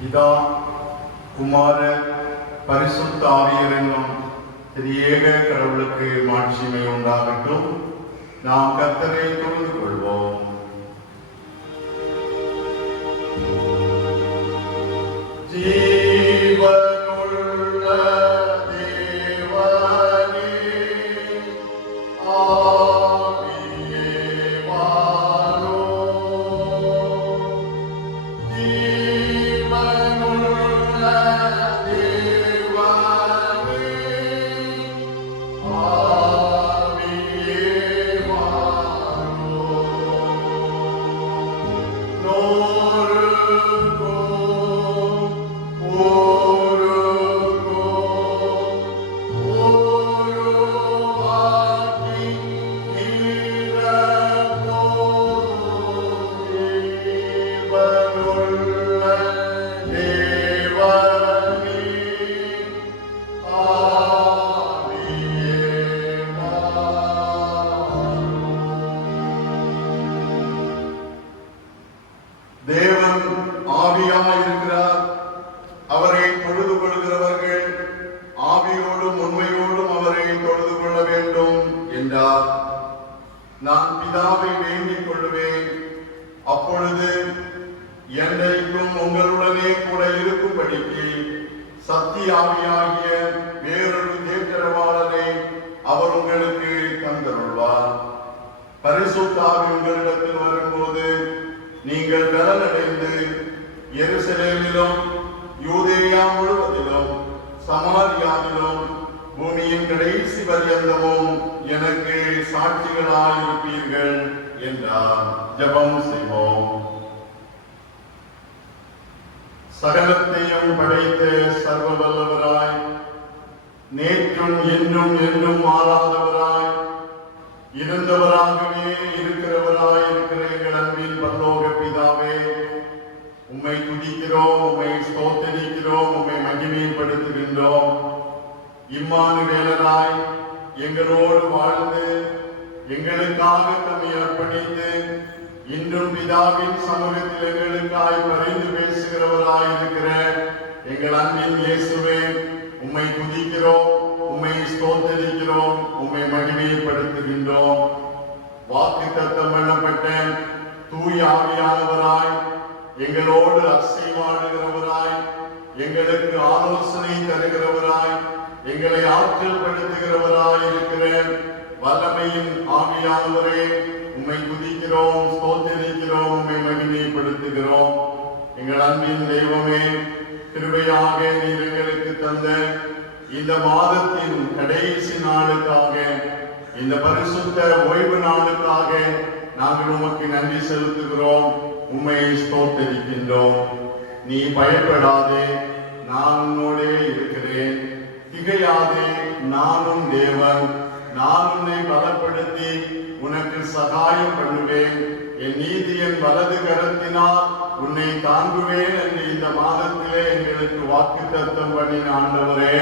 பிதா குமாரர் பரிசுத்த ஆவியர் என்னும் திரியேக கடவுளுக்கு மாட்சிமை உண்டாகட்டும். நாம் கர்த்தரை தொழுது கொள்வோம். தேவன் ஆவியாயிருக்கிறார். அவரை தொழுது கொள்கிறவர்கள் ஆவியோடும் உண்மையோடும் அவரை தொழுது கொள்ள வேண்டும் என்றார். நான் பிதாவை வேண்டிக் கொள்வேன், அப்பொழுது என்றைக்கும் உங்களுடனே கூட இருக்கும்படிக்கு சத்திய ஆவியாகிய வேறொரு தேற்றரவாளனை அவர் உங்களுக்கு தந்தருள்வார். பரிசுத்த ஆவி உங்களிடத்தில் வரும்போது நீங்கள் பலனடைந்து எருசலேமிலும் யூதேயா முழுவதிலும் சமாரியாவிலும் பூமியின் கடைசி பரியந்தமும் எனக்கு சாட்சிகளாயிருப்பீர்கள் என்றார். ஜெபம் செய்வோம். சகலத்தையும் படைத்த சர்வ வல்லவராய், நேற்றும் என்றும் என்றும் மாறாதவராய், இருந்தவராகவே இருக்கிறவராய் இருக்கிற எங்கள் அன்பின் பரலோக பிதாவே, உம்மை துதிக்கிறோம், உம்மை ஸ்தோத்திரிக்கிறோம், உம்மை மகிமைப்படுத்துகின்றோம். இம்மானுவேலராய் எங்களோடு வாழ்ந்து எங்களுக்காக தம்மை அர்ப்பணித்து இன்றும் பிதாவின் சமூகத்தில் எங்களுக்காய் பரிந்து பேசுகிறவராய் இருக்கிற எங்கள் அன்பின் இயேசுவே, உம்மை துதிக்கிறோம், உம்மை ஸ்தோத்திரிக்கிறோம், உம்மை மகிமைப்படுத்துகின்றோம். வாக்குத்தத்தம் பண்ணப்பட்ட தூய ஆவியானவராய், எங்களோடு அசைவாடுகிறவராய், எங்களுக்கு ஆலோசனை தருகிறவராய், எங்களை ஆற்றல் படுத்துகிறவராய் இருக்கிற வல்லமையின் ஆவியானவரே, உம்மை துதிக்கிறோம், ஸ்தோத்திரிக்கிறோம், உம்மை மகிமைப்படுத்துகிறோம். எங்கள் அன்பின் தெய்வமே, கிருபையாக நீர் எங்களுக்கு தந்த இந்த மாதத்தின் கடைசி நாளுக்காக, இந்த பரிசுத்த ஓய்வு நாளுக்காக நாங்கள் உமக்கு நன்றி செலுத்துகிறோம், உம்மை ஸ்தோத்திரிக்கின்றோம். நீ பயப்படாதே, நான் உன்னோடே இருக்கிறேன். திகையாதே, நானும் தேவன், நான் உன்னை பலப்படுத்தி உனக்கு சகாயம் பண்ணுவேன். என் நீதியின் வலது கரத்தினால் உன்னை தாங்குவேன் என்று இந்த மாதத்திலே எங்களுக்கு வாக்குத்தத்தம் பண்ணின ஆண்டவரே,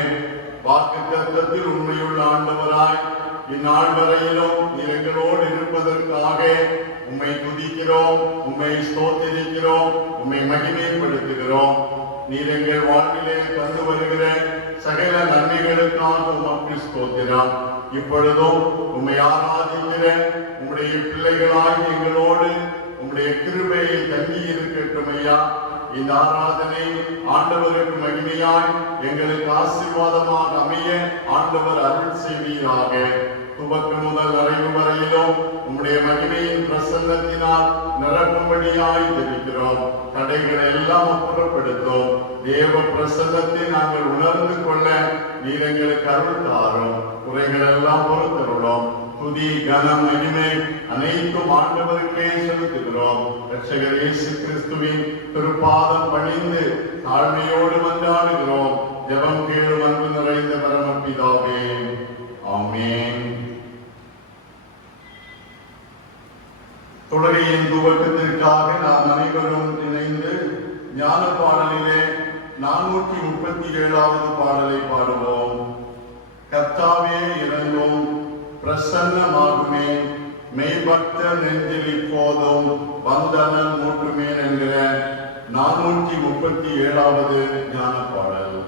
வாக்குத்தத்தத்தில் உண்மையுள்ள ஆண்டவராய் இந்நாள் வரையிலும் எங்களோடு இருப்பதற்காக உம்மை துதிக்கிறோம், உம்மை ஸ்தோத்திரிக்கிறோம், உம்மை மகிமைப்படுத்துகிறோம். நீர் எங்கள் வாழ்விலே தந்து வருகிற சகல நன்மைகளுக்காக உமக்கு ஸ்தோத்திரம். இப்பொழுதும் உம்மை ஆராதிக்கிற உம்முடைய பிள்ளைகளாய் எங்களோடு உம்முடைய கிருபையை தங்கி இருக்கட்டும் ஐயா. இந்த ஆராதனை ஆண்டவருக்கு மகிமையாய் எங்களுக்கு ஆசீர்வாதமாக அமைய ஆண்டவர் அருள் செய்வீராக. துவக்கம் முதல் நிறைவு வரையிலும் உம்முடைய மகிமையின் பிரசன்னத்தினால் நிரப்பும்படியாய் ஜெபிக்கிறோம். தடைகளை எல்லாம் அப்புறப்படுத்தும். தேவ பிரசன்னத்தை நாங்கள் உணர்ந்து கொள்ள நீர் எங்களுக்கு அருள் தாரும். குறைகள் எல்லாம் பொறுத்தருளோம். துதி கனம் மகிமை அனைத்தும் ஆண்டவருக்கே செலுத்துகிறோம். இரட்சகர் இயேசு கிறிஸ்துவின் திருப்பாதம் பணிந்து தாழ்மையோடு மன்றாடுகிறோம். ஜெபம் கேளும் அன்பு நிறைந்த பரமபிதாவே, ஆமென். தொழுகையின் துவக்கத்திற்காக நாம் அனைவரும் இணைந்து ஞான பாடலிலே 437வது பாடலை பாடுவோம். கர்த்தாவே இறங்கும், பிரசன்னமாகுமே, மெய்பக்த நெஞ்சில் இப்போதும் வந்தனன் மூட்டுமேன் என்கிற 437வது ஞான பாடல்.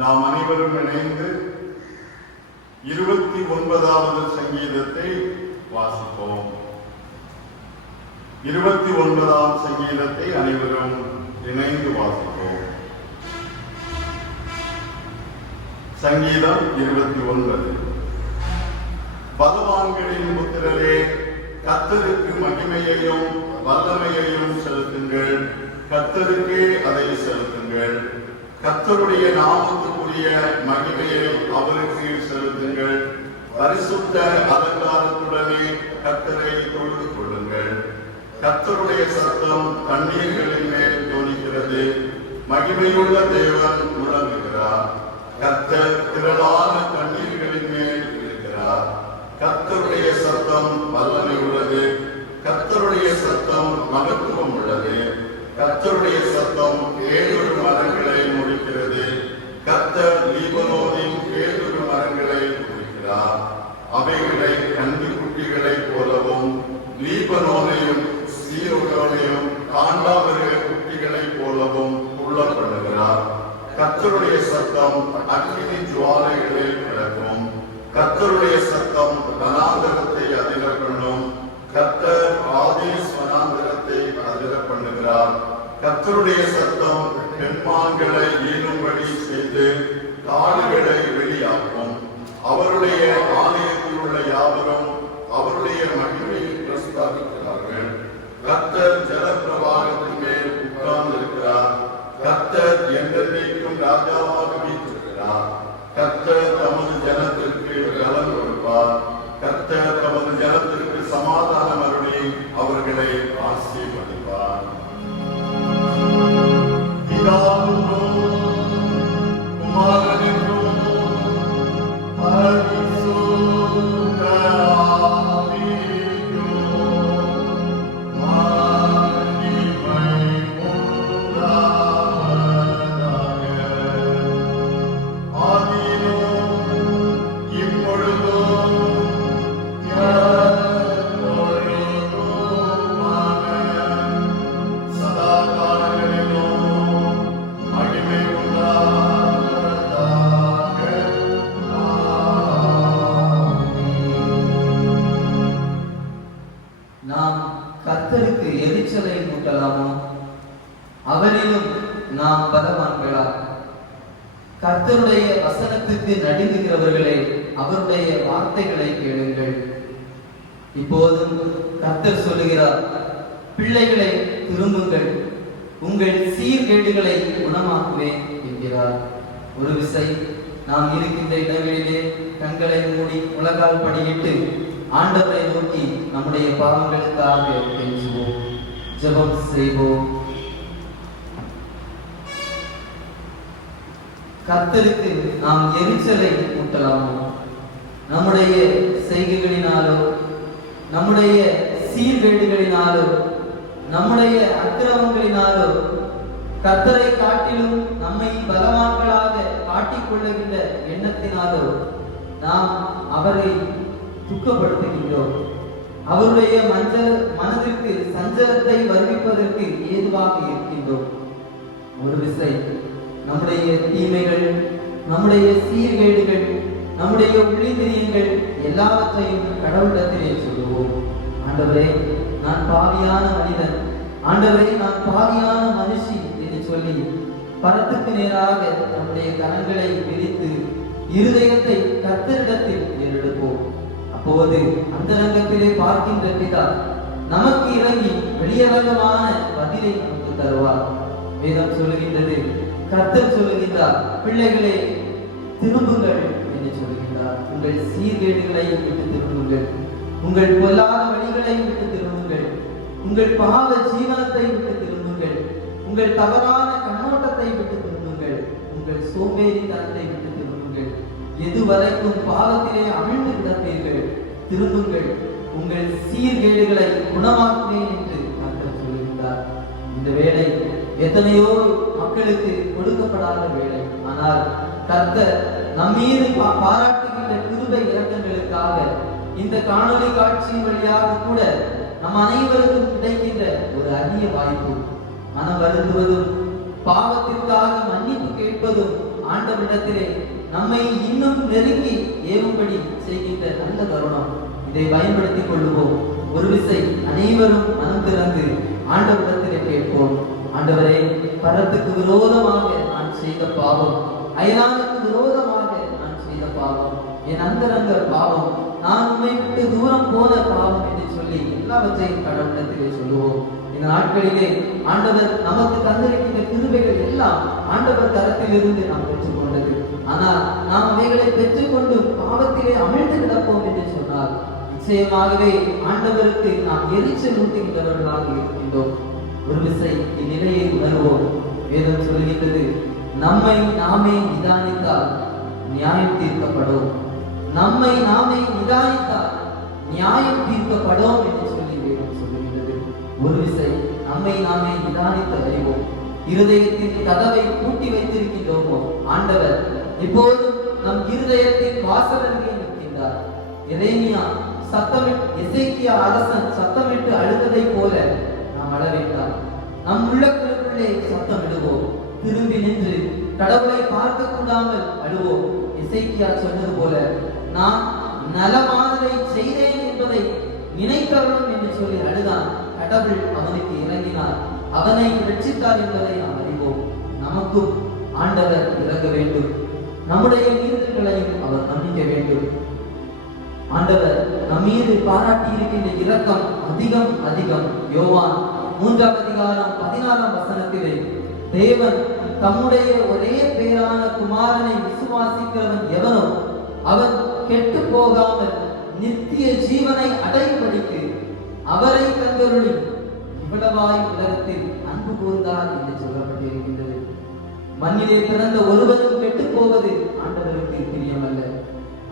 நாம் அனைவரும் இணைந்து 29வது சங்கீதத்தை வாசிப்போம். 29ஆம் சங்கீதத்தை அனைவரும் இணைந்து வாசிப்போம். சங்கீதம் 29. பகவான்களின் புத்திரரே, கர்த்தருக்கு மகிமையையும் வல்லமையையும் செலுத்துங்கள். கர்த்தருக்கே அதை செலுத்துங்கள். கர்த்தருடைய நாமத்துக்குரிய மகிமையை அவருக்கு செலுத்துங்கள். பரிசுத்த அலங்காரத்துடனே கர்த்தரை தொழுது கொள்ளுங்கள். கர்த்தருடைய சத்தம் தண்ணீர்களின் மேல் தோன்றுகிறது. மகிமையுள்ள தேவன் முழங்குகிறார். கர்த்தர் திரளான தண்ணீர்களின் மேல் இருக்கிறார். கர்த்தருடைய சத்தம் வல்லமை உள்ளது. கர்த்தருடைய சத்தம் மகத்துவம் உள்ளது. கர்த்தருடைய சத்தம் கேதுரு மரங்களை முடிக்கிறது. கர்த்தர் லீபனோனின் கேதுரு மரங்களை முடிக்கிறார். அவைகளை கன்னிக்குட்டிகளைப் போலவும் லீபனோனையும் சீரோனையும் காண்டாமிருக குட்டிகளைப் போலவும் உள்ள பண்ணுகிறார். கர்த்தருடைய சத்தம் அக்கினி ஜுவாலைகளில் கிடக்கும். கர்த்தருடைய சத்தம் வனாந்தர கர்த்தருடைய சத்தம் பெண்மான்களை ஏறும்படி செய்து காடுகளை வெளியாக்கும். அவருடைய ஆலயத்தில் உள்ள யாவரும் அவருடைய மகிமையை பிரஸ்தாபிக்கிறார்கள். கர்த்தர் ஜலப்பிரவாகத்தின் மேல் உட்கார்ந்து இருக்கிறார். கர்த்தர் என்றென்றைக்கும் ராஜாவாக வீற்றிருக்கிறார். கர்த்தர் தமது ஜனத்திற்கு பலம் கொடுப்பார். கர்த்தர் தமது ஜனத்திற்கு சமாதானம் அருளி அவர்களை ஆசீர்வதிப்பார். கர்த்தருக்கு எரிச்சலை மூட்டலாமோ? அவனிலும் நாம் பலவான்களா? கர்த்தருடைய வசனத்துக்கு நடுங்குகிறவர்களே, அவருடைய வார்த்தைகளை கேளுங்கள். இப்போதும் கர்த்தர் சொல்லுகிறார், பிள்ளைகளை திரும்புங்கள், உங்கள் சீர்கேடுகளை குணமாக்குவேன் என்கிறார். ஒரு விசை நாம் இருக்கின்ற இடங்களிலே கண்களை மூடி முழங்கால் படியிட்டு ஆண்டவரை நோக்கி நம்முடைய பாவங்களுக்காக கெஞ்சுவோம், ஜெபம் செய்வோம். கர்த்தருக்கு நாம் எரிச்சலை மூட்டலாமோ? நம்முடைய செய்கைகளினாலோ, நம்முடைய சீர்கேடுகளினாலோ, நம்முடைய அக்கிரமங்களினாலோ கர்த்தரை காட்டிலும் நம்மை பலவான்களாக காட்டிக்கொள்ளுகின்ற எண்ணத்தினாலோ நாம் அவரை துக்கப்படுத்துகின்றோம். அவருடைய மனதிற்கு சஞ்சலத்தை வருவிப்பதற்கு ஏதுவாக இருக்கின்றோம். ஒரு விசை நம்முடைய தீமைகள், நம்முடைய சீர்கேடுகள், நம்முடைய உள்ளிந்திரியங்கள் எல்லாவற்றையும் கடவுளிடத்திலே சொல்லுவோம். ஆண்டவரே, நான் பாவியான மனிதன், ஆண்டவரே, நான் பாவியான மனுஷி என்று சொல்லி பரத்துக்கு நேராக நம்முடைய கரங்களை விரித்து இருதயத்தை கர்த்தரிடத்தில் ஏறெடுப்போம். அப்போது அந்தரங்கத்திலே பார்க்கின்ற பிதா நமக்கு இறங்கி வெளியரங்கமான பதிலை நமக்கு தருவார். வேதம் சொல்லுகின்றது, கர்த்தர் சொல்லுகின்றார், பிள்ளைகளே திரும்புங்கள் என்று சொல்லுகின்றார். உங்கள் சீர்கேடுகளை விட்டு திரும்புங்கள், உங்கள் பொல்லாத வழிகளை விட்டு திரும்புங்கள், உங்கள் பாவ ஜீவனத்தை விட்டு திரும்புங்கள், உங்கள் தவறான கண்ணோட்டத்தை விட்டு திரும்புங்கள், உங்கள் சோம்பேறித்தனத்தை விட்டு திரும்புங்கள். எதுவரைக்கும் பாவத்திலே அமிழ்ந்து கிடப்பீர்கள், திரும்புங்கள், உங்கள் சீர்கேடுகளை குணமாக்குவேன் என்று கர்த்தர் சொல்லுகின்றார். இந்த வேலை எத்தனையோ மக்களுக்கு கொடுக்கப்படாத வேலை. ஆனால் கர்த்தர் நம்மீது பாராட்டுகின்ற கிருபை இரக்கங்களுக்காக இந்த காணொலி காட்சியின் வழியாக கூட நம் அனைவருக்கும் கிடைக்கின்ற ஒரு அரிய வாய்ப்பு. மனம் வருந்துவதும் பாவத்திற்காக மன்னிப்பு கேட்பதும் ஆண்டவரிடத்திலே நம்மை இன்னும் நெருங்கி ஏவும்படி செய்கின்ற நல்ல தருணம். இதை பயன்படுத்திக் கொள்வோம். ஒரு விசை அனைவரும் மனம் திறந்து ஆண்டவரிடத்திலே கேட்போம். ஆண்டவரே, பரத்துக்கு விரோதமாக நான் செய்த பாவம், அயலானுக்கு விரோதமாக நான் செய்த பாவம், என் அந்தரங்க பாவம், நான் உண்மை விட்டு தூரம் போன பாவம் என்று சொல்லி எல்லாவற்றையும் கடவுளிடத்திலே சொல்லுவோம். இந்த நாட்களிலே ஆண்டவர் நமக்கு தந்திருக்கின்ற கிருபைகள் எல்லாம் ஆண்டவர் தரத்திலிருந்து நாம் பெற்றுக்கொண்டது. ஆனால் நாம் அவைகளை பெற்றுக்கொண்டு பாவத்திலே அமிழ்ந்து கிடப்போம் என்று சொன்னார், நிச்சயமாகவே ஆண்டவருக்கு நாம் எரிச்சல் ஊட்டுகின்றவர்களாக இருக்கின்றோம். ஒரு விசை இந்நிலையை உணர்வோம். வேதம் சொல்கின்றது, நம்மை நாமே நிதானித்தால் நியாயம் தீர்க்கப்படும், நம்மை நாமே நிதானித்தால் நியாயம் தீர்க்கப்படும் என்று சொல்லி வேதம் சொல்லுகின்றது. ஒரு விசை நம்மை நாமே நிதானித்து அறிவோம். இருதயத்தின் கதவை பூட்டி வைத்திருக்கின்றோமோ? ஆண்டவர் இப்போதும் நம் இருதயத்தின் வாசல் அருகே நிற்கின்றார். எரேமியா எசேக்கியா அரசன் சத்தமிட்டு அழுததை போல நாம் அழ வேண்டாம். நம் உள்ளங்களுக்குள்ளே சத்தமிடுவோம். திரும்பி நின்று கடவுளை பார்க்க கூடாமல் அழுவோம். எசேக்கியா சொன்னது போல, நான் நலமானதை செய்தேன் என்பதை நினைக்கணும் என்று சொல்லி அழுதான். கடவுள் அவனுக்கு இறங்கினார். அவனை ரட்சித்தார் என்பதை நாம் அறிவோம். நமக்கும் ஆண்டவர் இறங்க வேண்டும், நம்முடைய மீறுதல்களையும் அவர் மன்னிக்க வேண்டும். ஆண்டவர் நம் மீது பாராட்டி இருக்கின்ற இரக்கம் அதிகம் அதிகம். யோவான் 3ஆம் அதிகாரம் 16ஆம் வசனத்திலே தேவன் தம்முடைய ஒரே பேரான குமாரனை விசுவாசிக்கிறவன் எவனோ அவன் கெட்டு போகாமல் நித்திய ஜீவனை அடையும்படிக்கு அவரை தந்தருளி இவ்வளவாய் உலகத்தில் அன்பு கூர்ந்தார் என்று சொல்லப்பட்டிருக்கின்றது. மண்ணிலே பிறந்த ஒருவரும் கெட்டு போவது ஆண்டவருக்கு பிரியமல்ல.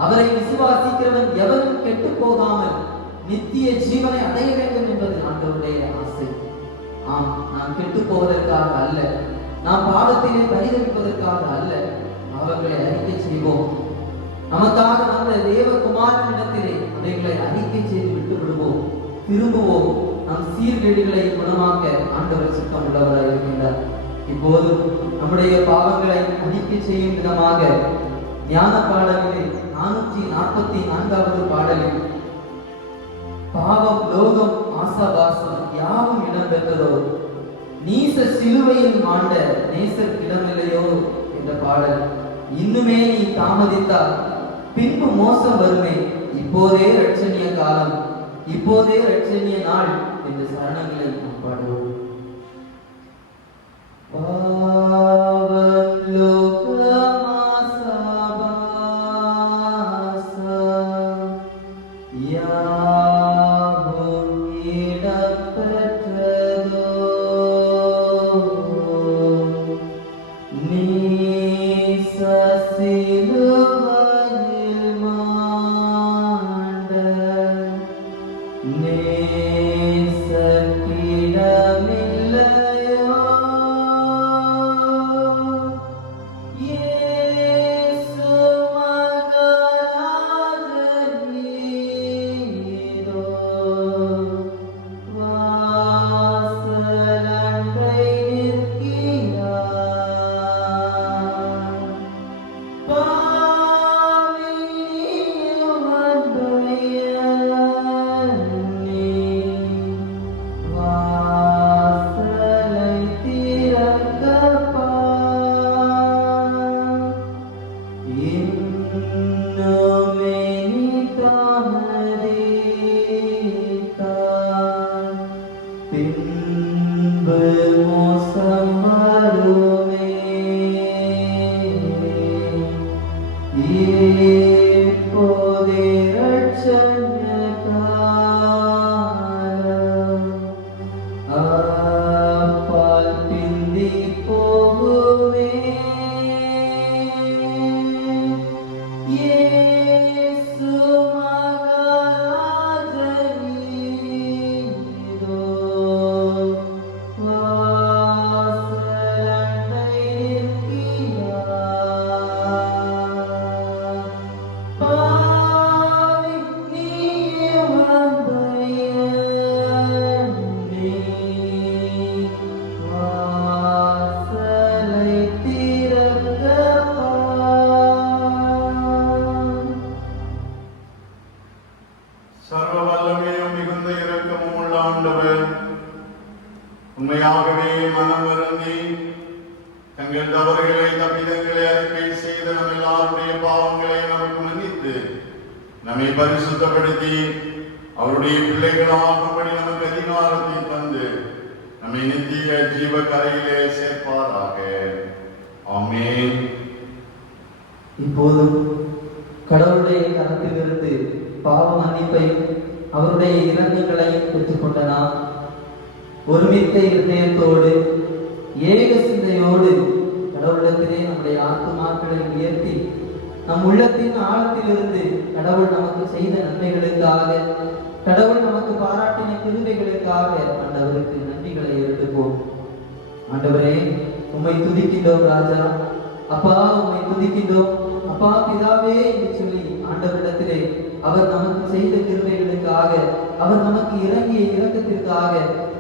அவரை விசுவாசிக்கிறவன் எவரும் கெட்டு போகாமல் நித்திய ஜீவனை அடைய வேண்டும் என்பது ஆண்டவருடைய ஆசை. ஆம், நாம் கெட்டு போவதற்காக அல்ல, நாம் பாவத்திலே பரிதவிப்பதற்காக அல்ல, அவர்களை அறிக்கை செய்வோம். நமக்காக வந்த தேவகுமாரனிடத்திலே அவைகளை அறிக்கை செய்து விட்டு விடுவோம், திரும்புவோம். நம் சீர்கேடுகளை குணமாக்க ஆண்டவர் சித்தம் உள்ளவராக இருக்கின்றார். இப்போது நம்முடைய பாவங்களை அறிக்கை செய்யும் விதமாக ஞான பாடலிலே 444வது பாடலில் பாவம் லோகம் ஆசாபாசம் யாவும் இடம்பெற்றதோ நீச சிலுவையில் மாண்ட நேசர் இடமில்லையோ என்ற பாடல். இன்னுமே நீ தாமதித்தால் பின்பு மோசம் வருமே, இப்போதே ரட்சணிய காலம், இப்போதே ரட்சணிய நாள் என்ற சரணங்களை நாம் பாடுவோம். உண்மையாகவே மனம் வருந்தி தங்கள் தவறுகளை தப்பிதங்களை அறிக்கை செய்த நம் எல்லாருடைய பாவங்களை நமக்கு மன்னித்து நம்மை பரிசுத்தப்படுத்தி அவருடைய பிள்ளைகளாகும்படி நமக்கு அதிகாரத்தை தந்து நம்மை நித்திய ஜீவ கரையிலே சேர்ப்பாராக. ஆமென். இப்போதும் கடவுளுடைய கரத்திலிருந்து பாவ மன்னிப்பை அவருடைய இரக்கங்களையும் பெற்றுக்கொண்ட நாம் ஒருமித்த இதயத்தோடு ஏக சிந்தையோடு கடவுளிடத்திலே நம்முடைய ஆத்துமாக்களை உயர்த்தி நம் உள்ளத்தின் ஆழத்திலிருந்து கடவுள் நமக்கு செய்த நன்மைகளுக்காக, கடவுள் நமக்கு பாராட்டின கிருபைகளுக்காக ஆண்டவருக்கு நன்றிகளை எடுத்துப்போம். ஆண்டவரே, உம்மை துதிக்கின்றோம் ராஜா. அப்பா, உம்மை துதிக்கின்றோம் அப்பா பிதாவே என்று சொல்லி ஆண்டவரிடத்திலே அவர் நமக்கு செய்த கிருபைகளுக்காக, அவர் நமக்கு இறங்கிய இரக்கத்திற்காக,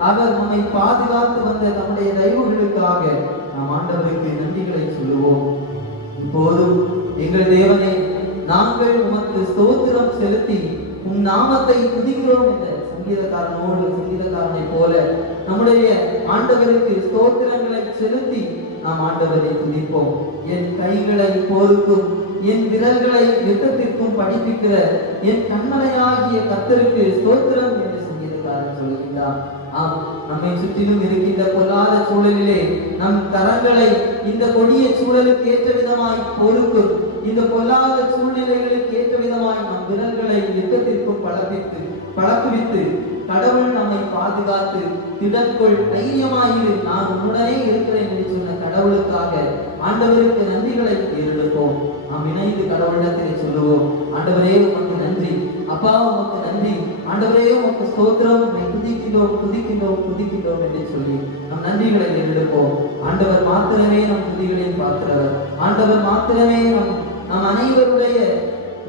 அவர் நம்மை பாதுகாத்து வந்த நம்முடைய தயவுகளுக்காக நாம் ஆண்டவருக்கு நன்றிகளை சொல்லுவோம். இப்போதும் எங்கள் தேவனே, நாங்கள் உமக்கு ஸ்தோத்திரம் செலுத்தி உம் நாமத்தை துதிக்கிறோம் என்ற சங்கீதக்காரனை போல நம்முடைய ஆண்டவருக்கு ஸ்தோத்திரங்களை செலுத்தி நாம் ஆண்டவரை துதிப்போம். என் கைகளை போருக்கும் என் விரல்களை யுத்தத்திற்கும் படிப்பிக்கிற என் கண்மலையாகிய கர்த்தருக்கு ஸ்தோத்திரம் என்று சங்கீதக்காரன் சொல்லுகின்றான். ஆம், நம்மை சுற்றிலும் இருக்கின்ற பொல்லாத சூழலிலே நம் கரங்களை இந்த கொடிய சூழலுக்கு ஏற்ற விதமாய் பொறுக்கும், இந்த பொல்லாத சூழ்நிலைகளுக்கு ஏற்ற விதமாய் நம் விரல்களை யுத்தத்திற்கும் பழக்குவித்து கடவுள் நம்மை பாதுகாத்து திடற்கொள் தைரியமாயிரு நான் உடனே இருக்கிறேன் என்று சொன்ன கடவுளுக்காக ஆண்டவருக்கு நன்றிகளை ஏறெடுப்போம். நாம் இணைந்து கடவுளிடத்திலே சொல்லுவோம், ஆண்டவரே உமக்கு நன்றி, அப்பா உமக்கு நன்றி, ஆண்டவரே உமக்கு ஸ்தோத்திரம், துதிக்கின்றோம் என்று சொல்லி நம் நன்றிகளை ஏறெடுப்போம். ஆண்டவர் மாத்திரமே நம் துதிகளையும் பார்க்கிறவர், ஆண்டவர் மாத்திரமே நம் அனைவருடைய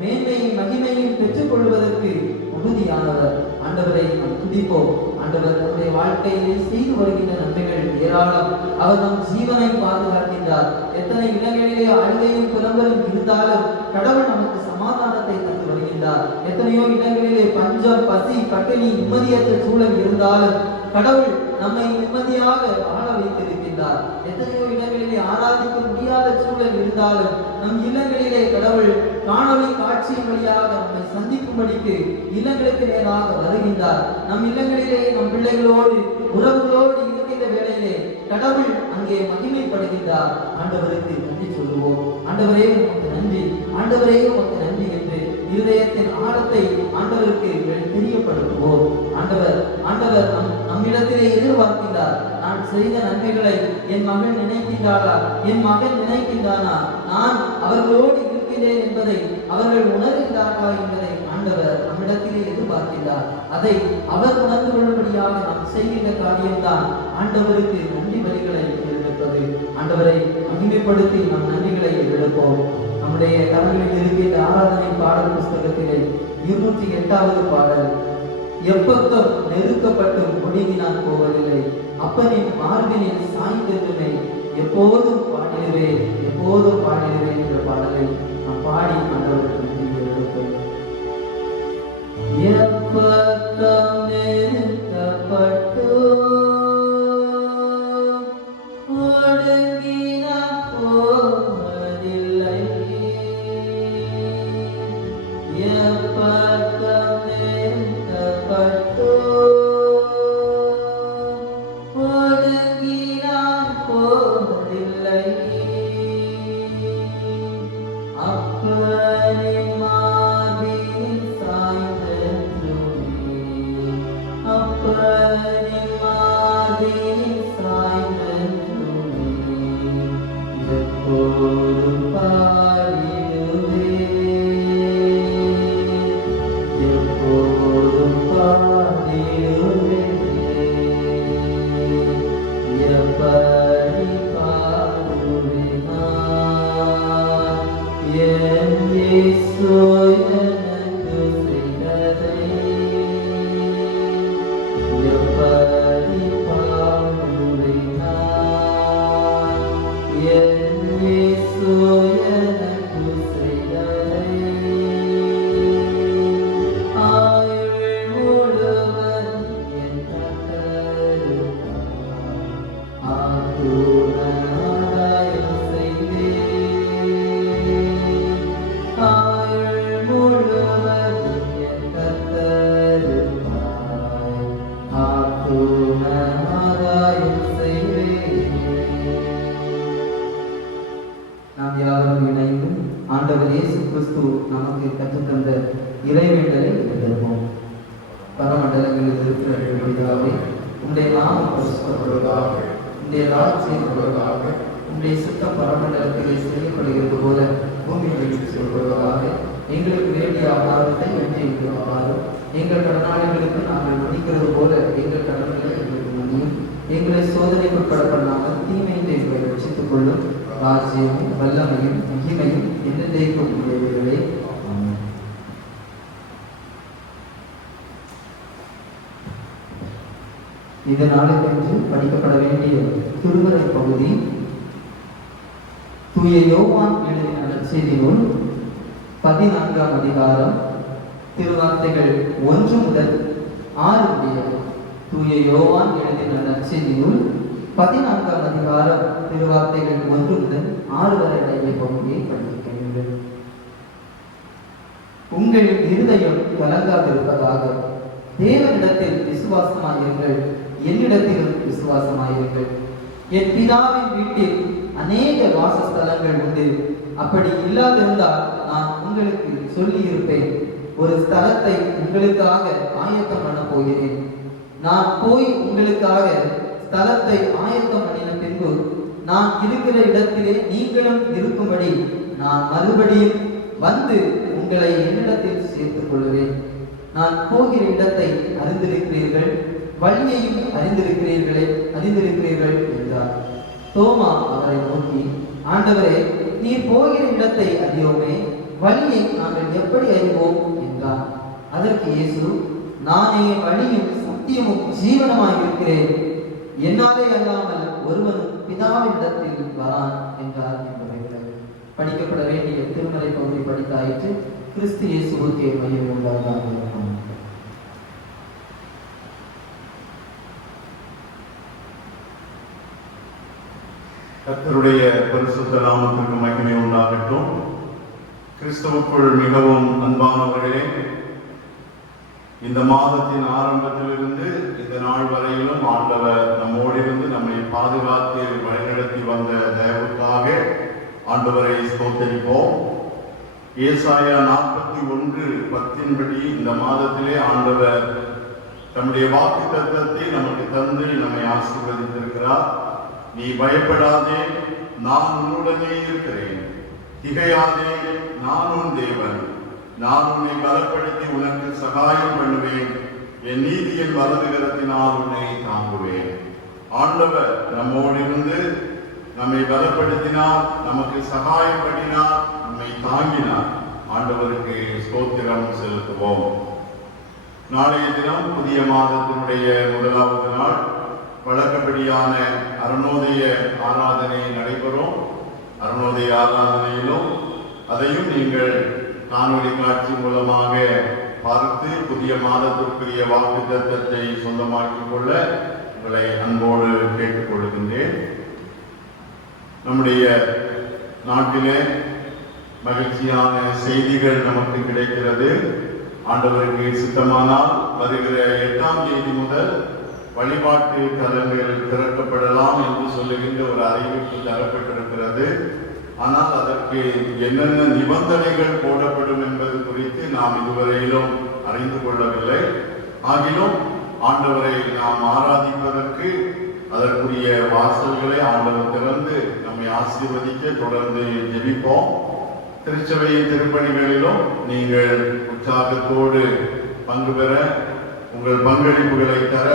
மேன்மையும் மகிமையும் பெற்றுக் கொள்வதற்கு உறுதியானவர். ஆண்டவரை நாம் துதிப்போம். ஆண்டவர் நம்முடைய வாழ்க்கையிலே செய்து வருகின்ற நன்மைகள் ஏராளம். அவர் நம் ஜீவனை பாதுகாக்கின்றார். எத்தனை இடங்களிலே அழுகையும் புலம்பலும் இருந்தாலும் கடவுள் நமக்கு சமாதானத்தை தந்து வருகின்றார். எத்தனையோ இடங்களிலே பஞ்சம், பசி, பட்டினி, நிம்மதியற்ற சூழல் இருந்தாலும் கடவுள் நம்மை நிம்மதியாக வாழ வைத்திருக்கின்றார். எத்தனையோ இடங்களிலே ஆராதிக்க முடியாத சூழல் இருந்தாலும் நம் இல்லங்களிலே கடவுள் காணொளி காட்சியின் வழியாக நம்மை சந்திக்கும்படிக்கு இல்லங்களுக்கு நேராக வருகின்றார். நம் இல்லங்களிலே நம் பிள்ளைகளோடு உறவுகளோடு இருக்கின்ற வேளையிலே கடவுள் அங்கே மகிமைப்படுகின்றார். ஆண்டவருக்கு நன்றி சொல்லுவோம். ஆண்டவரே உமக்கு நன்றி, ஆண்டவரே உமக்கு நன்றி என்று இருதயத்தின் ஆழத்தை ஆண்டவருக்கு தெரியப்படுத்துவோம். ஆண்டவர் நம்மிடத்திலே எதிர்பார்க்கின்றார். நான் செய்த நன்மைகளை என் மகன் நினைக்கின்றாளா, என் மகன் நினைக்கின்றானா, நான் அவர்களோடு இருக்கிறேன் என்பதை அவர்கள் உணர்கின்றார்களா என்பதை ஆண்டவர் நம்மிடத்திலே எதிர்பார்க்கின்றார். அதை அவர் உணர்ந்து கொள்ளும்படியாக நாம் செய்கின்ற காரியம்தான் ஆண்டவருக்கு நன்றி பலிகளை எடுப்பது. ஆண்டவரை மகிமைப்படுத்தி நம் நன்றிகளை எடுப்போம். நம்முடைய கரங்களில் இருக்கின்ற ஆராதனை பாடல் புஸ்தகத்திலே 208வது பாடல், எப்பக்கம் நெருக்கப்பட்டும் ஒடுங்கினான் போவதில்லை, அப்பனின் மார்பினில் சாய்ந்ததுமே எப்போதும் பாடிடுவேன் என்ற பாடலை நாம் பாடி ஆண்டவருக்கு நன்றி எடுப்போம். எப்பக்கம் நெருக்கப்பட்டும் ஒடுங்கினான் போவதில்லை, எப்பக்கம் நெருக்கப்பட்டும் ஒடுங்கினான் போவதில்லை, அப்பனின் மார்பினில் சாய்ந்ததுமே, அப்பனின் மார்பினில் சாய்ந்ததுமே எப்போதும் பாடிடுவேன், எப்போதும் பாடிடுவேன், எப்படி பாடுவேன் நான் என் இயேசு எனக்கு செய்ததை, எப்படி பாடுவேன் நான் என் இயேசு எனக்கு செய்ததை, ஆயுள் முழுவதும் என் கர்த்தருக்காய் ஆத்துணராயம் செய்வேன், ஆயுள் முழுவதும் என் கர்த்தருக்காய் ஆத்துணராயம் செய்வேன். நாம் யாரும் இணைந்து ஆண்டவர் இயேசு கிறிஸ்து நமக்கு கற்றுத்தந்த இறைவேண்டலை எழுதுவோம். பரமண்டலங்களில் இருக்கிற பிதாவே, உம்முடைய நாமம் பரிசுத்தப்படுவதாக, உம்முடைய ராஜ்யம் வருவதாக, உம்முடைய சித்தம் பரமண்டலத்திலே செய்யப்படுகிறது போல பூமியில் செய்யப்படுவதாக. எங்களுக்கு வேண்டிய ஆகாரத்தை வெற்றி இருக்கிறார். எங்கள் கடனாளிகளுக்கு நாங்கள் மன்னிக்கிறது போல எங்கள் கடன்களை எங்களுக்கு மன்னியும். எங்களை சோதனைக்குட்பட பண்ணாமல் தீமையை எங்களை ரட்சித்துக் கொள்ளும். ராஜ்யமும் வல்லமையும் மகிமையும் என்றென்றைக்கும் உடையவர்களே. ஆமென். இந்த நாளுக்கென்று படிக்கப்பட வேண்டிய திருமறை பகுதி தூய யோவான் எழுதின நற்செய்தி நூல் 14ஆம் அதிகாரம் திருவார்த்தைகள் 1 முதல் 6 தூய யோவான் எழுதின நற்செய்தி நூல் 14ஆம் அதிகாரம் திருவார்த்தைகள் 1 முதல் 6 வரை அடங்கிய பகுதியை படிக்கிறேன். உங்கள் இருதயம் கலங்காதிருப்பதாக. தேவனிடத்தில் விசுவாசமாயிருங்கள், என்னிடத்திலும் விசுவாசமாயிருங்கள். என் பிதாவின் வீட்டில் அநேக வாசஸ்தலங்கள் உண்டு. அப்படி இல்லாதிருந்தால் நான் உங்களுக்கு சொல்லியிருப்பேன். ஒரு ஸ்தலத்தை உங்களுக்காக ஆயத்தம் பண்ண போகிறேன். நான் போய் உங்களுக்காக ஸ்தலத்தை ஆயத்தம் பண்ணின பின்பு நான் இருக்கிற இடத்திலே நீங்களும் இருக்கும்படி நான் மறுபடியும் வந்து உங்களை என்னிடத்தில் சேர்த்துக் கொள்வேன். நான் போகிற இடத்தை அறிந்திருக்கிறீர்கள், வழியையும் அறிந்திருக்கிறீர்கள் என்றார். தோமா அவரை நோக்கி, ஆண்டவரே, நீர் போகிற இடத்தை அறியோமே, வழியை நாங்கள் எப்படி அறிவோம் என்றார். அதற்கு இயேசு, நானே வழியும் சத்தியமும் ஜீவனமாய் இருக்கிறேன். என்னாலே அல்லாமல் ஒருவனும் பிதாவினிடத்தில் வரான் என்றார் என்பதை படிக்கப்பட வேண்டிய திருமறை பகுதி படித்தாயிற்று. கிறிஸ்து இயேசுவுக்கே மையம் உள்ளதாக. கர்த்தருடைய பரிசுத்த நாமத்திற்கு மகிமை உண்டாகட்டும். கிறிஸ்துவுக்குள் மிகவும் அன்பானவர்களே, இந்த மாதத்தின் ஆரம்பத்திலிருந்து இந்த நாள் வரையிலும் ஆண்டவர் நம்மோடு இருந்து நம்மை பாதுகாத்து வழிநடத்தி வந்த தயவுக்காக ஆண்டவரை ஸ்தோத்திரிப்போம். ஏசாயா 41:10 இந்த மாதத்திலே ஆண்டவர் தம்முடைய வாக்குத்தத்தத்தை நமக்கு தந்து நம்மை ஆசீர்வதித்திருக்கிறார். நீ பயப்படாதே, நான் உன்னுடனே இருக்கிறேன். திகையாதே, நான் உன் தேவன். நான் உன்னை பலப்படுத்தி உனக்கு சகாயம் பண்ணுவேன். என் நீதியின் வலதுகரத்தினால் உன்னை தாங்குவேன். ஆண்டவர் நம்மோடு இருந்து நம்மை பலப்படுத்தினார், நமக்கு சகாயம் பண்ணினார், நம்மை தாங்கினார். ஆண்டவருக்கு ஸ்தோத்திரம் செலுத்துவோம். நாளைய தினம் புதிய மாதத்தினுடைய முதலாவது நாள். வழக்கப்படியான அருணோதய ஆராதனை நடைபெறும். அருணோதய ஆராதனையிலும் அதையும் நீங்கள் காணொலி காட்சி மூலமாக பார்த்து புதிய மாதத்திற்குரிய வாக்கு தத்தத்தை சொந்தமாக்கிக் கொள்ள உங்களை அன்போடு கேட்டுக்கொள்கின்றேன். நம்முடைய நாட்டிலே மகிழ்ச்சியான செய்திகள் நமக்கு கிடைக்கிறது. ஆண்டவருக்கு சித்தமானால் வருகிற 8ஆம் தேதி முதல் வழிபாட்டு தலங்கள் திறக்கப்படலாம் என்று சொல்லுகின்ற ஒரு அறிவிப்பு தரப்பட்டிருக்கிறது. ஆனால் அதற்கு என்னென்ன நிபந்தனைகள் போடப்படும் என்பது குறித்து நாம் இதுவரையிலும் அறிந்து கொள்ளவில்லை. ஆகிலும் ஆண்டவரை நாம் ஆராதிப்பதற்கு அதற்குரிய வாசல்களை ஆண்டவர் திறந்து நம்மை ஆசீர்வதிக்க தொடர்ந்து ஜெபிப்போம். திருச்சபையின் திருப்பணிகளிலும் நீங்கள் உற்சாகத்தோடு பங்கு பெற உங்கள் பங்களிப்புகளை தர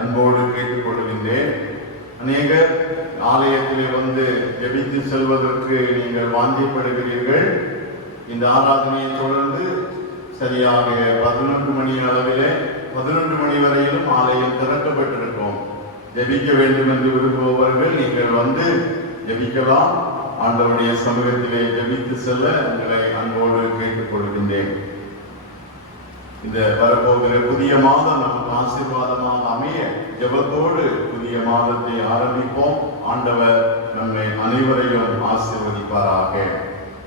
அன்போடு கேட்டுக்கொள்கின்றேன். அநேகர் ஆலயத்திலே வந்து ஜெபித்து செல்வதற்கு நீங்கள் வாஞ்சிப்படுகிறீர்கள். இந்த ஆராதனையை தொடர்ந்து சரியாக 11 மணி அளவிலே 11 மணி வரையிலும் ஆலயம் திறக்கப்பட்டிருக்கும். ஜெபிக்க வேண்டும் என்று விரும்புபவர்கள் நீங்கள் வந்து ஜெபிக்கலாம். ஆண்டவருடைய சமூகத்திலே ஜெபித்து செல்ல உங்களை அன்போடு கேட்டுக்கொள்கின்றேன். இந்த வரப்போகிற புதிய மாதம் நமக்கு ஆசீர்வாதமாக அமைய ஜெபத்தோடு புதிய மாதத்தை ஆரம்பிப்போம். ஆண்டவர் நம்மை அனைவரையும் ஆசீர்வதிப்பாராக.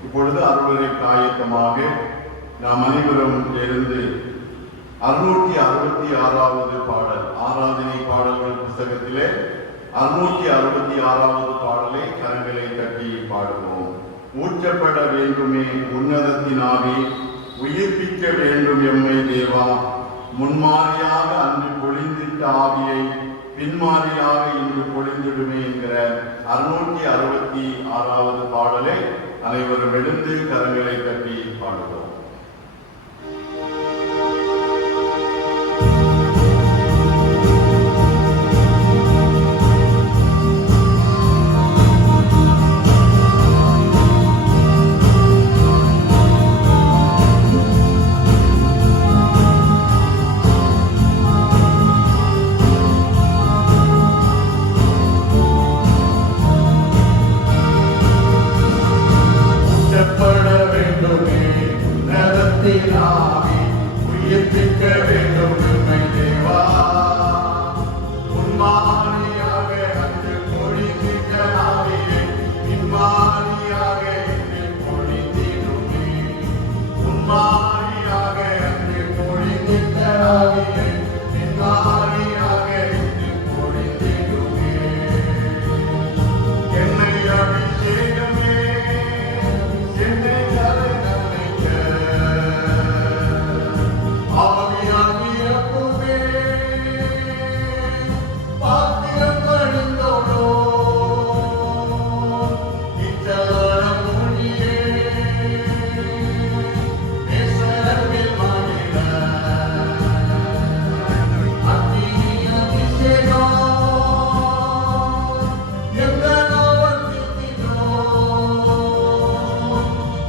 இப்பொழுது அருளுரை ஆயத்தமாக நாம் அனைவரும் எழுந்து 666வது பாடல், ஆராதனை பாடல்கள் புத்தகத்திலே 666வது பாடலை கரங்களை தட்டி பாடுவோம். ஊற்றப்பட வேண்டுமே உன்னதத்தினாவே, உயிர்ப்பிக்க வேண்டும் எம்மை தேவா. முன்மாறியாக அன்று பொழிந்திட்ட ஆவியை பின்மாறியாக இன்று பொழிந்திடுமே என்கிற 666வது பாடலை அனைவரும் எழுந்து கரங்களை தட்டி பாடுவோம். ஊற்றப்பட வேண்டுமே ஆவியே நின்மாரியாக பொழிந்திடுமே. என்னை அபிஷேகமே என்னை அலங்கரிக்க ஆவியால் நிரப்புமே. பாத்திரம் அணிந்தோனோ இச்சலான மொழியே நேசரவில் மாநில அக்னி அபிஷேகம் எந்த நாவத்தினோ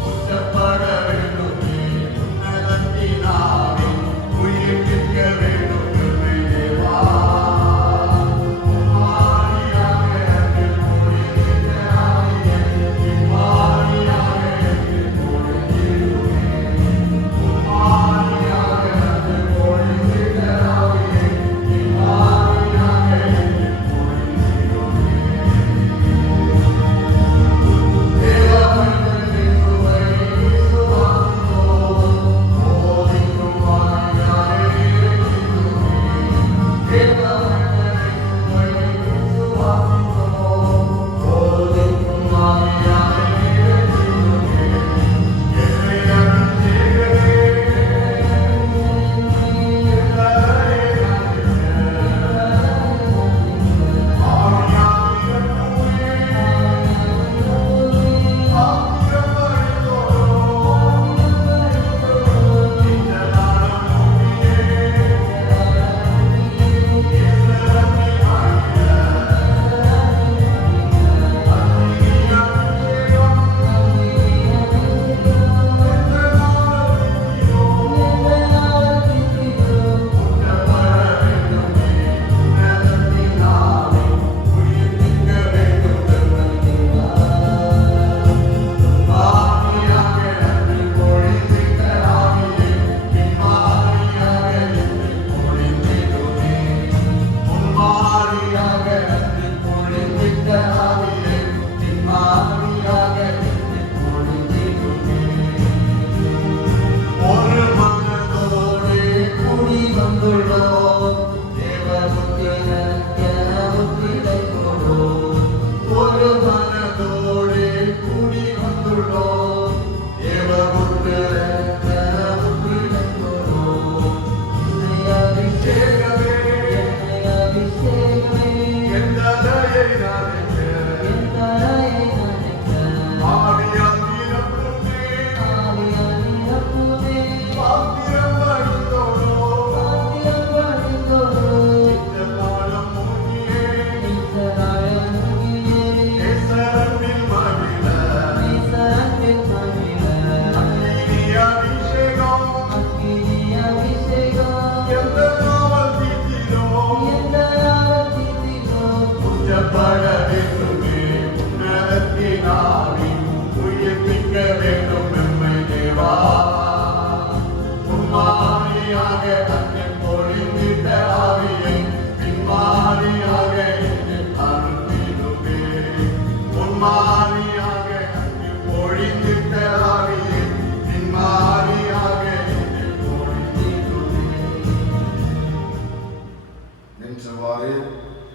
உச்சப்பட வேண்டுமே. உன்னதத்தினாலே உயிர்ப்பிக்க வேண்டும் தேவா. உம்மாரியாக என்னில் பொழிகின்ற ஆவியே இம்மாரியாக என்னில் பொழிந்திடுமே. உம்மாரியாக என்னில் பொழிகின்ற ஆவியே இம்மாரியாக என்னில் பொழிந்திடுமே. தேவமனிதன் இயேசுவை விசுவாசித்தோம். போதிக்கும் வாயிலாக இறைஞ்சிடுமே. தேவமனிதன் இயேசுவை விசுவாசித்தோம். போதிக்கும் வாயிலாக இறைஞ்சிடுமே. என்னை அபிஷேகமே ஒரு மனதோடு கூடி வந்துள்ளோம். ஒரு மனதோடு கூடி வந்துள்ளோம். அபிஷேகமே எந்த தயை நாளைக்க ஆவியால் நிரப்புமே. பாத்திரம் அணிந்தோனோ இச்சலாலம் மூங்கியே நேசரவில் மகிழ அக்னி அபிஷேகம் எந்த நாவல் வீட்டிலோ உச்சப்பட வேண்டுமே. உன்னதத்தினாலே உயிர்ப்பிக்க வேண்டும் நம்மை தேவா. உம்மாரியாக அன்பில் பொழிந்திட்ட ஆவியை பின்மாரியாக என்னில் அனுப்பிடுமே. உம்மாரியாக அன்பில் பொழிந்திட்ட ஆவியை பின்மாரியாக என்னில் பொழிந்திடுமே. நின்றவாறு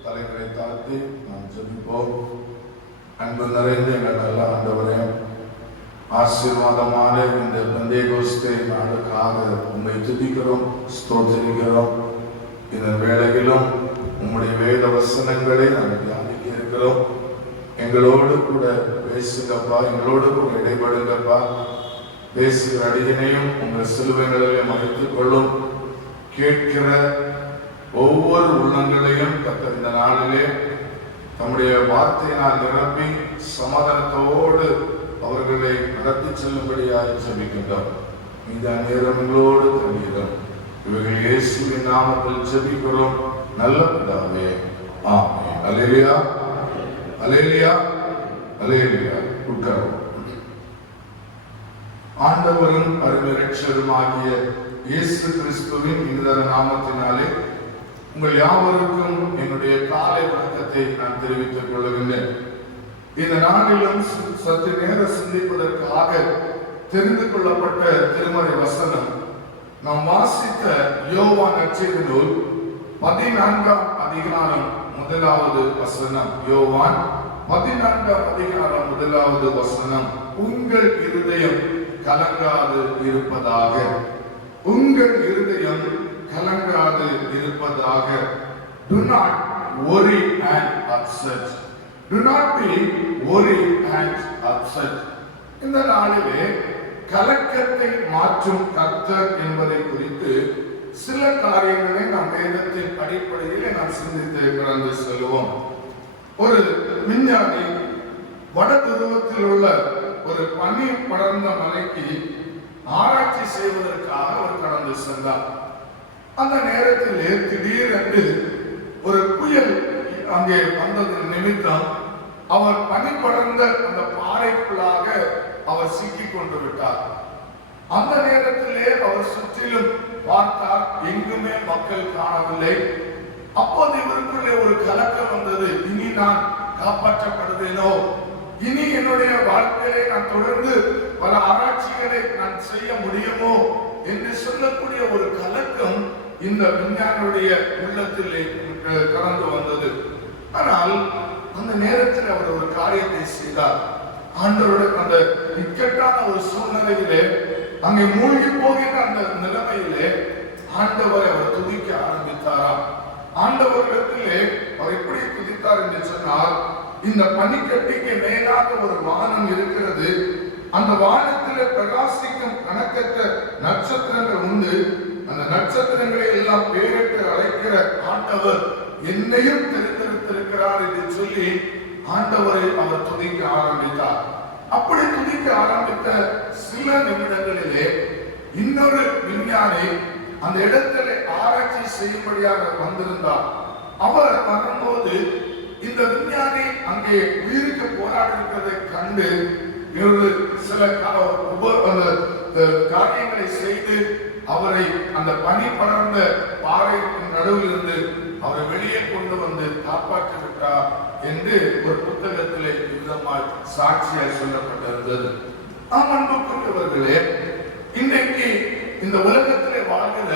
தலைகளை தாழ்த்தி நாம் ஜெபிப்போம். அன்பு நிறைந்த எங்கள் நல்ல ஆண்டவரே, ஆசீர்வாதமான இந்த பெந்தேகோஸ்தே நாளுக்காக உம்மை துதிக்கிறோம், ஸ்தோத்திரிக்கிறோம். இந்த வேளையிலும் உம்முடைய வேத வசனங்களை நாங்கள் தியானிக்க இருக்கிறோம். எங்களோடு கூட பேசுங்கப்பா, எங்களோடு கூட இடைபடுங்கப்பா. பேசுகிற அடியினையும் உங்கள் சிலுவைகளிலே மறைத்துக் கொள்ளும். கேட்கிற ஒவ்வொரு உள்ளங்களையும் கர்த்தர் இந்த நாளிலே தம்முடைய வார்த்தையினால் நிரப்பி சமாதானத்தோடு அவர்களை நடத்தி செல்லும்படியாக ஜெபிக்கின்றோம். இந்த நேரங்களோடு தருகிறோம். இவர்கள் இயேசுவின் நாமத்தில் ஜெபிக்கிறோம் நல்ல பிதாவே, ஆமென். அல்லேலூயா, அல்லேலூயா, அல்லேலூயா. உட்காரும். ஆண்டவரும் அருமை இரட்சகருமாகிய இயேசு கிறிஸ்துவின் இந்த நாமத்தினாலே உங்கள் யாவருக்கும் என்னுடைய காலை வணக்கத்தை நான் தெரிவித்துக் கொள்கின்றேன். இந்த நாளிலும் சற்று நேரம் சிந்திப்பதற்காக தெரிந்து கொள்ளப்பட்ட திருமறை வசனம் நாம் வாசித்த யோவான் நற்செய்தி நூல் 14ஆம் அதிகாரம் 1வது வசனம். யோவான் 14ஆம் அதிகாரம் 1வது வசனம். உங்கள் இருதயம் கலங்காது இருப்பதாக. உங்கள் இருதயம் கலங்காது இருப்பதாக. Do not worry and upset. Do not be worried and upset. இந்த நாளிலே கலக்கத்தை மாற்றும் கர்த்தர் என்பதை குறித்து சில காரியங்களை நாம் வேதத்தின் அடிப்படையிலே நாம் சிந்தித்து கடந்து செல்வோம். ஒரு விஞ்ஞானி வட துருவத்தில் உள்ள ஒரு பனி படர்ந்த மலைக்கு ஆராய்ச்சி செய்வதற்காக அவர் கடந்து சென்றார். அந்த நேரத்திலே திடீரென்று ஒரு புயல் அங்கே வந்தது நிமித்தம் அவர் பனி படர்ந்த அந்த பாறைக்குள்ளாக அவர் சிக்கிக் கொண்டு விட்டார். அந்த நேரத்திலே அவர் சுற்றிலும் பார்த்தார், எங்குமே மக்கள் காணவில்லை. அப்போது இவருக்குள்ளே ஒரு கலக்கம் வந்தது. இனி நான் காப்பாற்றப்படுவேனோ, இனி என்னுடைய வாழ்க்கையை நான் தொடர்ந்து பல ஆராய்ச்சிகளை நான் செய்ய முடியுமோ என்று சொல்லக்கூடிய ஒரு கலக்கம் இந்த விஞ்ஞானியுடைய உள்ளத்திலே கடந்து வந்தது. ஆனால் அந்த நேரத்தில் அவர் ஒரு காரியத்தை செய்தார். ஆண்டவருடைய அந்த இக்கட்டான ஒரு சூழ்நிலையிலே, அங்கே மூழ்கி போகின்ற அந்த நிலைமையிலே ஆண்டவரை அவர் துதிக்க ஆரம்பித்தாராம். ஆண்டவரிடத்திலே அவர் எப்படி துதித்தார் என்று சொன்னால், இந்த பனிக்கட்டிக்கு மேலாக ஒரு வானம் இருக்கிறது, அந்த வானத்திலே பிரகாசிக்கும் கணக்கற்ற நட்சத்திரங்கள் உண்டு, அந்த நட்சத்திரங்களை எல்லாம் பேரிட்டு அழைக்கிற ஆண்டவர் என்னையும் தெரிந்திருக்கிறார் என்று சொல்லி ஆண்டவரை அவர் துதிக்க ஆரம்பித்தார். அப்படி துதிக்க ஆரம்பித்த சில நிமிடங்களிலே இன்னொரு விஞ்ஞானி அந்த இடத்திலே ஆராய்ச்சி செய்யும்படியாக வந்திருந்தார். அவர் வரும்போது இந்த விஞ்ஞானி அங்கே உயிருக்கு போராடி இருக்கிறதை கண்டு சில காரியங்களை செய்து அவரை அந்த பனி படர்ந்த பாறையின் நடுவில் இருந்து அவரை வெளியே கொண்டு வந்து காப்பாற்றி விட்டார் என்று ஒரு புத்தகத்திலே விதமாய் சாட்சியாய் சொல்லப்பட்டிருந்தது. அன்புக்குரியவர்களே, இன்றைக்கு இந்த உலகத்திலே வாழ்கிற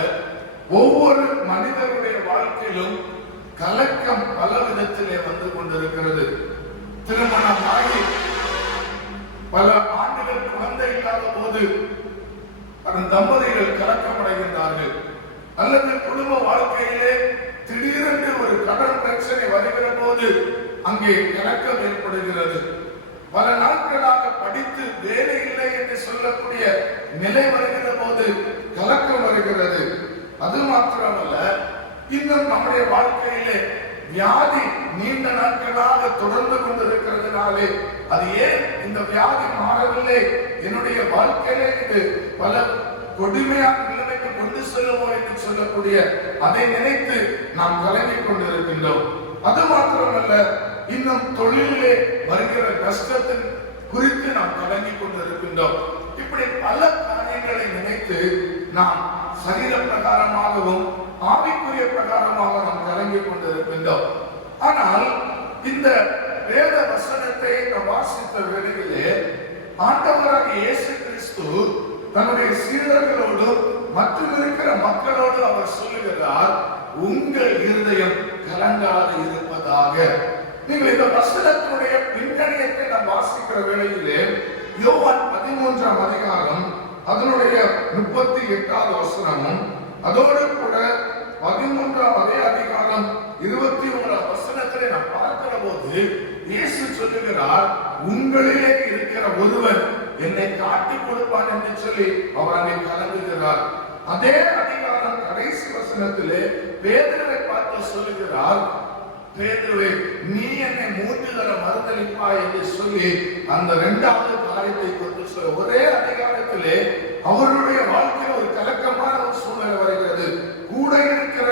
ஒவ்வொரு மனிதனுடைய வாழ்க்கையிலும் கலக்கம் பல விதத்திலே வந்து கொண்டிருக்கிறது. திருமணமாகி பல ஆண்டுகள் குழந்தை இல்லாத போது அதன் தம்பதிகள் கலக்கம் அடைகின்றார்கள். அல்லது குடும்ப வாழ்க்கையிலே திடீரென்று ஒரு கடன் பிரச்சனை வருகிற போது அங்கே கலக்கம் ஏற்படுகிறது. பல நாட்களாக படித்து வேலை இல்லை என்று சொல்லக்கூடிய நிலை வருகிற போது கலக்கம் வருகிறது. அது மாத்திரமல்ல, இன்னும் நம்முடைய வாழ்க்கையிலே வியாதி நீண்ட நாட்களாக தொடர்ந்து கொண்டிருக்கிறதுனாலே அது ஏன் இந்த வியாதி மாறவில்லை, என்னுடைய வாழ்க்கையிலே இது பல கொடுமையான நிலைமைக்கு கொண்டு செல்லுமோ என்று சொல்லக்கூடிய அதை நினைத்து நாம் கலங்கிக் கொண்டிருக்கின்றோம். அது மாத்திரமல்ல, இன்னும் தொழிலே வருகிற கஷ்டத்தின் குறித்து நாம் கலங்கிக் கொண்டிருக்கின்றோம். இப்படி பல காரியங்களை நினைத்து நாம் சரீர பிரகாரமாகவும் ஆவிக்குரிய பிரகாரமாக நாம் கலங்கிக் கொண்டிருக்கின்றோம். ஆனால் இந்த வேத வசனத்தை நாம் வாசித்த வேளையிலே ஆண்டவராக இயேசு கிறிஸ்து தன்னுடைய சீடர்களோடு மற்றும் இருக்கிற மக்களோடு அவர் சொல்லுகிறார், உங்கள் இருதயம் கலங்காது இருப்பதாக. நீங்கள் இந்த வசனத்தினுடைய பின்னணியத்தை நாம் வாசிக்கிற வேளையிலே யோவான் 13ஆம் அதிகாரம் அதனுடைய 38வது வசனமும் அதோடு கூட 13ஆம் அதே அதிகாரம் 21ஆம் வசனத்திலே நாம் பார்க்கிற போது இயேசு சொல்லுகிறார், உங்களிலே இருக்கிற ஒருவன் என்னை காட்டிக் கொடுப்பான் என்று சொல்லி அவர் அங்கே கலங்குகிறார். அதே அதிகாரம் கடைசி வசனத்திலே பேதுருவை பார்த்து சொல்லுகிறார், பேதுருவே, நீ என்னை 3 தடவை மறுதலிப்பாய் என்று சொல்லி அந்த 2வது காரியத்தை கொண்டு சொல்ல ஒரே அதிகாரத்திலே அவருடைய வாழ்க்கையில் ஒரு கலக்கமான ஒரு சூழ்நிலை வருகிறது. கூட இருக்கிற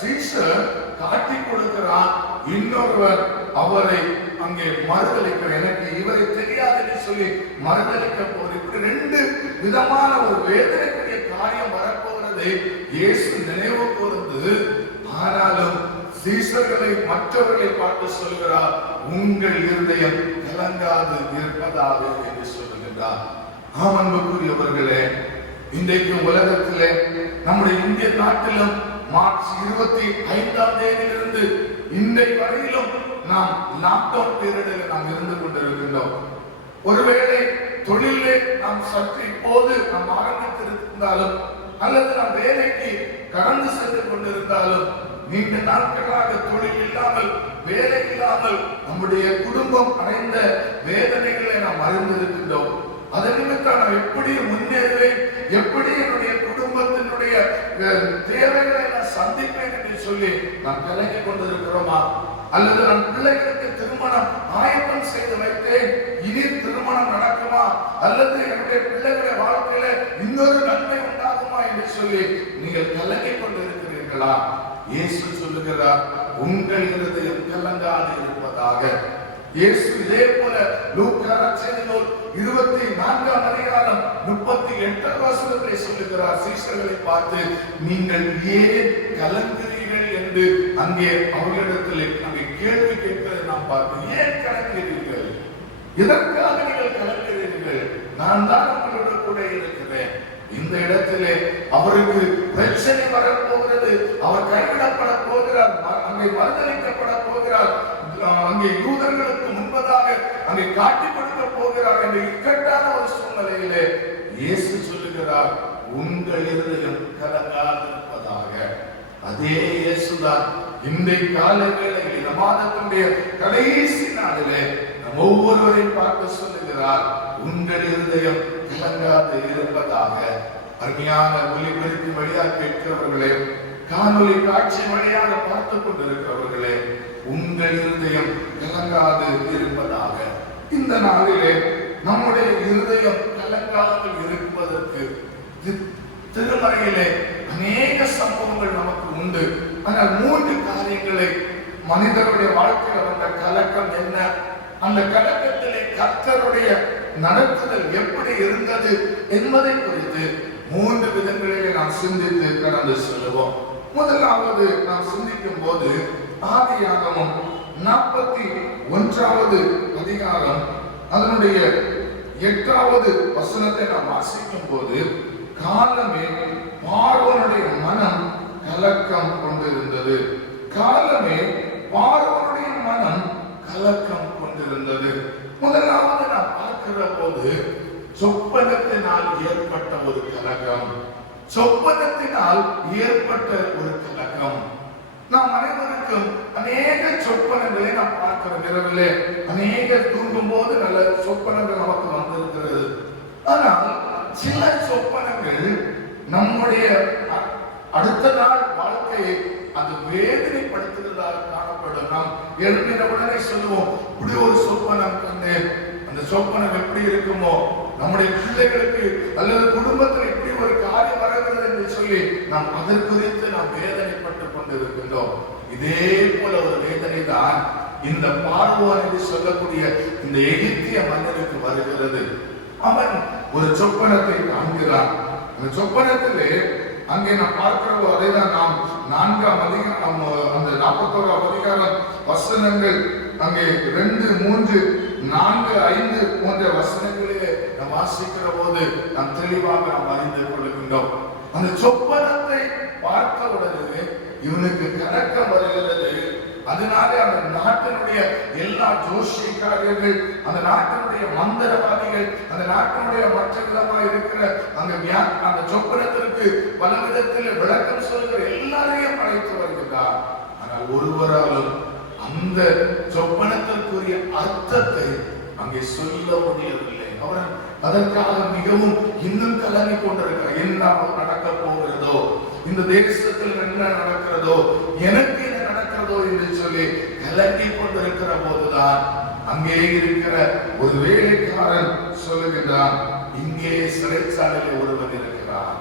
சீஷர் காட்டிக் கொடுக்கிறான், இன்னொருவர் அவரை அங்கே மறுதலிக்கிற, எனக்கு இவரை தெரியாது என்று சொல்லி மறுதலிக்க போது இப்படி 2 விதமான ஒரு வேதனைக்குரிய காரியம் வரப்போகிறது இயேசு நினைவு கூர்ந்து. ஆனாலும் சீஷர்களை மற்றவர்களை பார்த்து சொல்கிறார், உங்கள் இருதயம் கலங்காது இருப்பதாக என்று சொல்லுகின்றார். அன்புக்குரியவர்களே, இன்றைக்கு உலகத்திலே நம்முடைய இந்திய நாட்டிலும் மார்ச் 25ஆம் தேதியிலிருந்து இன்றைக்கு வரையிலும் நாம் லாக்டவுன் பீரியடில் நாம் இருந்து கொண்டிருக்கின்றோம். ஒருவேளை தொழிலே நாம் சற்று இப்போது நாம் ஆரம்பித்திருந்தாலும் அல்லது நாம் வேலைக்கு கடந்து சென்று கொண்டிருந்தாலும் நீண்ட நாட்களாக தொழில் இல்லாமல் வேலை இல்லாமல் நம்முடைய குடும்பம் அடைந்த வேதனைகளை நாம் அறிந்திருக்கின்றோம். அதன் நிமித்தம் நான் எப்படி முன்னேறுவேன், எப்படி என்னுடைய குடும்பத்தினுடைய தேவைகளை நான் சந்திப்பேன் என்று சொல்லி நாம் கலங்கி கொண்டிருக்கிறோமா? அல்லது நான் பிள்ளைகளுக்கு திருமணம் ஆயத்தம் செய்து வைத்தேன், இனி திருமணம் நடக்குமா, அல்லது என்னுடைய பிள்ளைகளுடைய வாழ்க்கையில இன்னொரு நன்மை உண்டாகுமா என்று சொல்லி நீங்கள் கலங்கி கொண்டிருக்கிறீர்களா? இயேசு சொல்லுகிறார், உங்கள் இருதயம் கலங்காது இருப்பதாக. இயேசு இதே போல லூக்கா நற்செய்தி நூல் 24ஆம் அதிகாரம் 38ஆம் வசனத்திலே சொல்லுகிறார், சீஷர்களை பார்த்து நீங்கள் ஏன் கலங்குகிறீர்கள் என்று அங்கே அவர்களிடத்தில் அங்கே கேள்வி கேட்பதை நாம் பார்த்து, ஏன் கலங்குகிறீர்கள், எதற்காக நீங்கள் கலங்குகிறீர்கள், நான் தான் உங்களோட கூட இருக்கிறேன். இந்த இடத்திலே அவருக்கு பிரச்சனை வரப்போகிறது, அவர் கைவிடப்பட போகிறார், அங்கே மறுதளிக்கப்பட போகிறார், அங்கே யூதர்களுக்கு முன்பதாக அங்கே காட்டிப்படுத்த போகிறார் என்ற இக்கட்டான ஒரு சூழ்நிலையிலே இயேசு சொல்லுகிறார், உங்கள் இருதயம் கலங்காதிருப்பதாக. அதே இயேசுதான் இன்றைய கால வேளையில் இந்த மாதத்தினுடைய கடைசி நாளிலே நம் ஒவ்வொருவரையும் பார்த்து சொல்லுகிறார், உங்கள் இருதயம் கலங்காது இருப்பதாக. அருமையான ஒலிபெருக்கி வழியாக கேட்கிறவர்களே, காணொலி காட்சி வழியாக பார்த்துக் கொண்டிருக்கிறவர்களே, உங்கள் இருதயம் கலங்காது இருப்பதாக. இந்த நாளிலே நம்முடைய இருதயம் கலங்காமல் இருப்பதற்கு திருமறையிலே அநேக சம்பவங்கள் நமக்கு உண்டு. ஆனால் 3 காரியங்களை மனிதனுடைய வாழ்க்கையில் வந்த கலக்கம் என்ன, அந்த கலக்கத்திலே கர்த்தருடைய நடத்துதல் எப்படி இருந்தது என்பதை குறித்து 3 விதங்களிலே நாம் சிந்தித்து கடந்து செல்வோம். முதலாவது நாம் சிந்திக்கும் போது ஆதியாகமம் 41ஆவது அதிகாரம் அதனுடைய 8வது வசனத்தை நாம் வாசிக்கும் போது, காலமே பார்வோனுடைய மனம் கலக்கம் கொண்டிருந்தது. காலமே பார்வோனுடைய மனம் கலக்கம் கொண்டிருந்தது. முதலாவது நாம் பார்க்கிற போது சொப்பனத்தினால் ஏற்பட்ட ஒரு கலக்கம், சொப்பனத்தினால் ஏற்பட்ட ஒரு கலக்கம். நாம் அனைவருக்கும் அநேக சொப்பனங்களை நாம் பார்க்கிறோம். இரவிலே அநேக தூங்கும் போது நல்ல சொப்பனங்கள் நமக்கு வந்திருக்கிறது. ஆனால் சில சொப்பனங்கள் நம்முடைய அடுத்த நாள் வாழ்க்கையை அது வேதனைப்படுத்துகிறதாக காணப்படும். நாம் எழுப்பின உடனே சொல்லுவோம், இப்படி ஒரு சொப்பனம் கண்டேன், அந்த சொப்பனம் எப்படி இருக்குமோ, நம்முடைய பிள்ளைகளுக்கு அல்லது குடும்பத்தில் இப்படி ஒரு காரியம் வருகிறது என்று சொல்லி நாம் அதை குறித்து நாம் வேதனைப்பட்டு கொண்டிருக்கின்றோம். இதே போல ஒரு வேதனை தான் இந்த பார்வோன் என்று சொல்லக்கூடிய இந்த எகிப்திய மன்னனுக்கு வருகிறது. அவன் ஒரு சொப்பனத்தை காண்கிறான். அந்த சொப்பனத்திலே அங்கே நாம் பார்க்கிறோம், அதை தான் நாம் 4ஆம் அதிகாரம் அந்த 41ஆம் அதிகாரம் வசனங்கள் அங்கே 2, 3, 4, 5 போன்ற வசனங்களிலே நாம் வாசிக்கிற போது நாம் தெளிவாக நாம் அறிந்து கொள்கின்றோம். அந்த சொப்பனத்தை பார்த்த உடனே இவனுக்கு கலக்கம் வருகிறது. அதனாலே அந்த நாட்டினுடைய எல்லா ஜோஷியக்காரர்கள், அந்த நாட்டினுடைய மந்திரவாதிகள், அந்த நாட்டினுடைய மற்ற விதமாக இருக்கிற அந்த சொப்பனத்திற்கு பல விதத்தில் விளக்கம் சொல்கிற எல்லாரையும் அழைத்து வருகிறார். ஆனால் ஒருவராலும் அந்த சொப்பனத்திற்குரிய அர்த்தத்தை அங்கே சொல்ல முடியவில்லை. அவன் அதற்காக மிகவும் இன்னும் கலங்கி கொண்டிருக்கிறார். என்ன நடக்க போகிறதோ, இந்த தேசத்தில் என்ன நடக்கிறதோ, எனக்கு என்ன நடக்கிறதோ என்று சொல்லி கலங்கி கொண்டிருக்கிற போதுதான் அங்கே இருக்கிற ஒரு வேலைக்காரன் சொல்லுகிறான், இங்கே சிறைச்சாலையில் ஒருவன் இருக்கிறான்.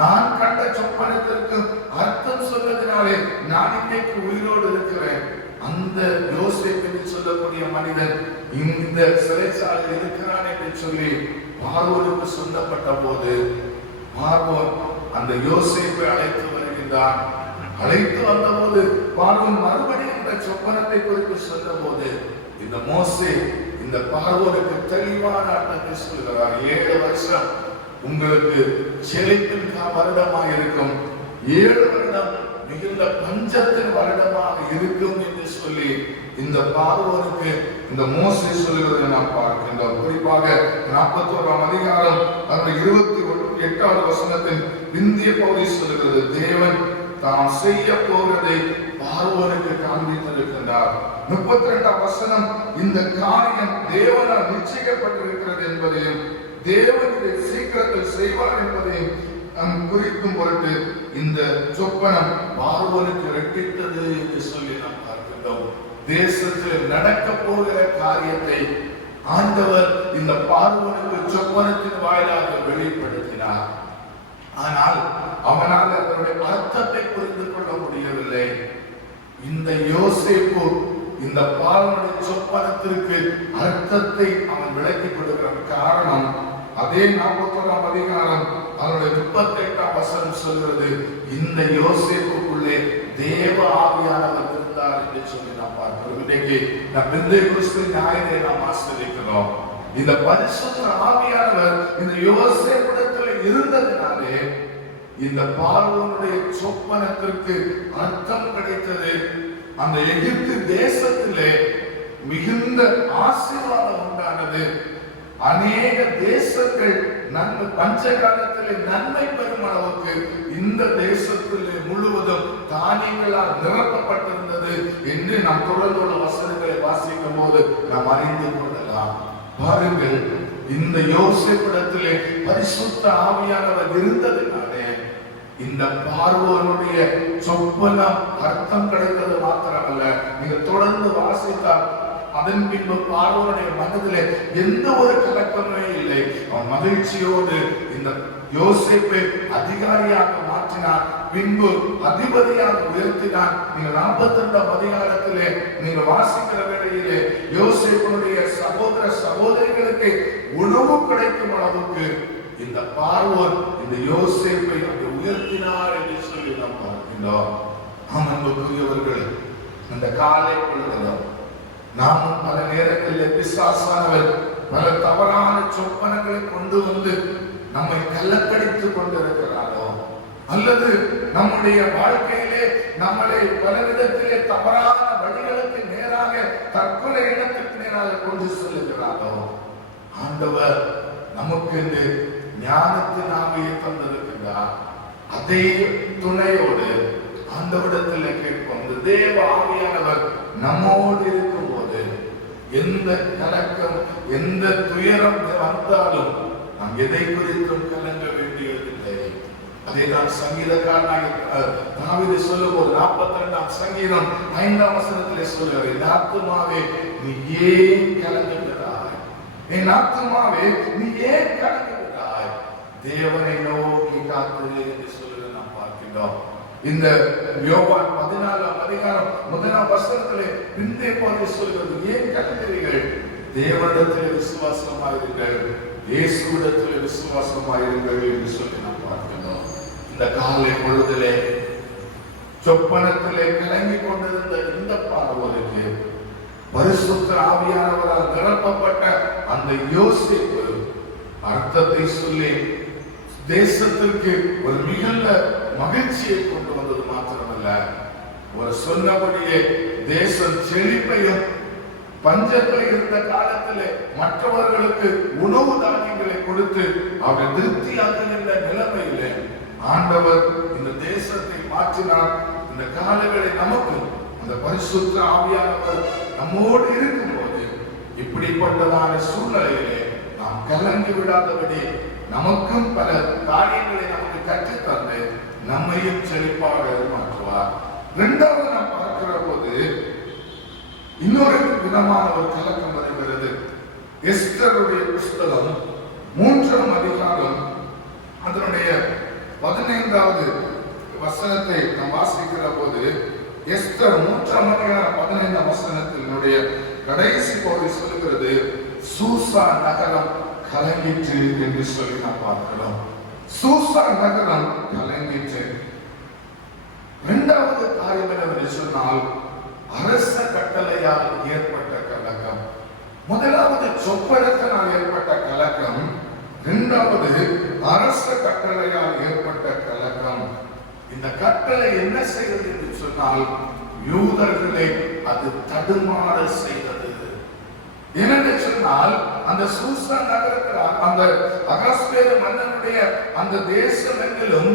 நான் கண்ட சொப்பனத்திற்கு அர்த்தம் சொன்னதினாலே நான் இன்றைக்கு உயிரோடு இருக்கிறேன். அந்த யோசேப்பு என்று சொல்லக்கூடிய மனிதன் இந்த சிறைச்சாலையில் இருக்கிறான் என்று சொல்லி பார்வோனுக்கு சொல்லப்பட்ட போது பார்வோன் அந்த யோசேப்பை அழைத்து வருகின்றான். அழைத்து வந்த போது பார்வோன் மறுபடியும் இந்த சொப்பனத்தை குறித்து சொன்ன போது இந்த மோசே இந்த பார்வோனுக்கு தெளிவான அர்த்தத்தை சொல்கிறார். 7 வருஷம் உங்களுக்கு செழிப்பின் வருடமாக இருக்கும், 7 வருடம் மிகுந்த பஞ்சத்தின் வருடமாக இருக்கும் என்று சொல்லி இந்த பார்வோனுக்கு இந்த மோசே சொல்லுகிறதை நாம் பார்க்கின்றோம். குறிப்பாக 41ஆம் அதிகாரம் அதனுடைய 28வது வசனத்தின் பிந்திய பகுதி சொல்லுகிறது, தேவன் தாம் செய்ய போவதை பார்வோனுக்கு காண்பித்திருக்கின்றார். 32ஆம் வசனம் இந்த காரியம் தேவனால் நிச்சயிக்கப்பட்டிருக்கிறது என்பதையும் தேவன் இதை சீக்கிரத்தில் செய்வார் என்பதையும் குறிக்கும் பொருட்டு இந்த சொப்பனம் பார்வோனுக்கு இரட்டித்தது என்று சொல்லி நாம் பார்க்கின்றோம். தேசத்தில் நடக்க போகிற காரியத்தை ஆண்டவர் இந்த பார்வோனுக்கு சொப்பனத்தின் வாயிலாக வெளிப்படுத்தினார். ஆனால் அவனால் அதனுடைய அர்த்தத்தை புரிந்து கொள்ள முடியவில்லை. இந்த யோசேப்பு இந்த பார்வோனுடைய சொப்பனத்திற்கு அர்த்தத்தை அவன் விளக்கி கொடுக்கிற காரணம் அதே 41ஆம் அதிகாரம் அதனுடைய 38ஆம் வசனம் சொல்கிறது, இந்த யோசேப்புக்குள்ளே தேவ ஆவியானவர் இருந்தார் என்று சொல்லி நாம் பார்க்கிறோம். இன்றைக்கு நாம் பெந்தேகோஸ்து ஞாயிறை நாம் ஆசீர்வதிக்கிறோம். இந்த பரிசுத்த ஆவியானவர் இந்த யோசேப்பிடத்தில் இருந்ததினாலே இந்த பார்வோனுடைய சொப்பனத்திற்கு அர்த்தம் கிடைத்தது. அந்த எகிப்து தேசத்திலே மிகுந்த ஆசீர்வாதம் உண்டானது. அநேக தேசங்கள் பஞ்ச காலத்திலே நன்மை பெறும் அளவுக்கு இந்த தேசத்திலே முழுவதும் தானியங்களால் நிரப்பப்பட்டிருந்தது என்று நாம் தொடர்ந்துள்ள வசனங்களை வாசிக்கும் போது நாம் அறிந்து கொள்ளலாம். பாருங்கள், இந்த யோசேப்பிடத்திலே பரிசுத்த ஆவியானவர் இருந்ததினாலே இந்த பார்வோனுடைய சொப்பனம் அர்த்தம் கிடைத்தது மாத்திரமல்ல, நீங்க தொடர்ந்து வாசித்தால் அதன் பின்பு பார்வோனுடைய மனதிலே எந்த ஒரு கலக்கமே இல்லை. அவன் மகிழ்ச்சியோடு இந்த யோசேப்பை அதிகாரியாக மாற்றினார், பின்பு அதிபதியாக உயர்த்தினார். நீங்க 42ஆம் அதிகாரத்திலே நீங்க வாசிக்கிற வேளையிலே யோசேப்பினுடைய சகோதர சகோதரிகளுக்கு உணவு கிடைக்கும் அளவுக்கு இந்த பார்வோன் இந்த யோசேப்பை உயர்த்தினார் என்று சொல்லி நாம் பார்க்கின்றோம். அன்புக்குரியவர்கள், இந்த காலை பொழுதிலும் நாமும் பல நேரங்களில் பிசாசானவர் பல தவறான சொப்பனங்களை கொண்டு வந்து நம்மை கள்ளக்கடித்துக் கொண்டிருக்கிறாரோ, அல்லது நம்முடைய வாழ்க்கையிலே நம்மளை பலவிதத்திலே தவறான வழிகளுக்கு நேராக தற்கொலை எண்ணத்துக்கு நேராக கொண்டு செல்லுகிறாரோ, ஆண்டவர் நமக்கு இந்த ஞானத்தின் ஆவியை தந்திருக்கிறார். அதே துணையோடு ஆண்டவரிடத்தில் கேட்போம். இந்த தேவ ஆவியானவர் நம்மோடு இருக்கும் போது எந்த கலக்கம் எந்த துயரம் வந்தாலும் நாம் எதை குறித்தும் கலங்க வேண்டியதில்லை. அதேதான் சங்கீதக்காரனாக தாவீது சொல்லும்போது 42ஆம் சங்கீதம் 5ஆம் வசனத்திலே சொல்கிறார், என் ஆத்துமாவே நீ ஏன் கலங்குகிறாய், என் ஆத்துமாவே நீ ஏன் கலங்குகிறாய், தேவனை நோக்கி காத்திரு என்று சொல்லுவதை நாம் பார்க்கின்றோம். இந்த யோவான் 14ஆம் அதிகாரம் 1ஆம் வசனத்திலே பின்னே போது சொல்கிறது, ஏன் கலங்குகிறீர்கள், தேவனிடத்தில் விசுவாசமாயிருங்கள், இயேசுவிடத்தில் விசுவாசமாயிருங்கள் என்று சொல்லி நாம் பார்க்கின்றோம். இந்த காலை பொழுதிலே சொப்பனத்திலே கலங்கி கொண்டிருந்த இந்த பார்வோனுக்கு பரிசுத்த ஆவியானவரால் நிரப்பப்பட்ட அந்த யோசேப்பு அர்த்தத்தை சொல்லி தேசத்திற்கு ஒரு மிகுந்த மகிழ்ச்சியை கொண்டு வந்தது மாத்திரமல்ல, ஒரு சொன்னபடியே தேசம் செழிப்பையும் பஞ்சத்தில் இருந்த காலத்திலே மற்றவர்களுக்கு உணவு தானியங்களை கொடுத்து அவரை திருப்தியாக்குகின்ற நிலைமையிலே ஆண்டவர் இந்த தேசத்தை மாற்றினார். இந்த காலங்களை நமக்கு அந்த பரிசுத்த ஆவியானவர் நம்மோடு இருக்கும்போது இப்படிப்பட்டதான சூழ்நிலையிலே நாம் கலங்கி விடாதபடி நமக்கும் பல காரியங்களை நமக்கு கற்றுத்தந்து நம்மையும் செழிப்பாக மாற்றுவார். இரண்டாவது நாம் பார்க்கிற போது இன்னொரு விதமான ஒரு கலக்கம் வருகிறது. எஸ்தருடைய புஸ்தகம் 3ஆம் அதிகாரம் அதனுடைய 15வது வசனத்தை நாம் வாசிக்கிற போது எஸ்தர் 3ஆம் அதிகாரம் 15ஆம் வசனத்தினுடைய கடைசி பகுதி சொல்லுகிறது, சூசா நகரம் கலங்கிற்று என்று சொல்லி நாம் பார்க்கிறோம். சூசா நகரம் கலங்கிற்று. இரண்டாவது காரியம் என்னவென்று சொன்னால் அரச கட்டளையால் ஏற்பட்ட கலக்கம். முதலாவது சொப்பனத்தினால் ஏற்பட்ட கலக்கம், இரண்டாவது அரச கட்டளையால் ஏற்பட்ட கலக்கம். இந்த கட்டளை என்ன செய்வது என்று சொன்னால் யூதர்களை அது தடுமாற செய்தது. என்னென்று சொன்னால் அந்த சூசா நகரத்தில் அந்த அகாஸ்வேரு மன்னனுடைய அந்த தேசம் எங்கிலும்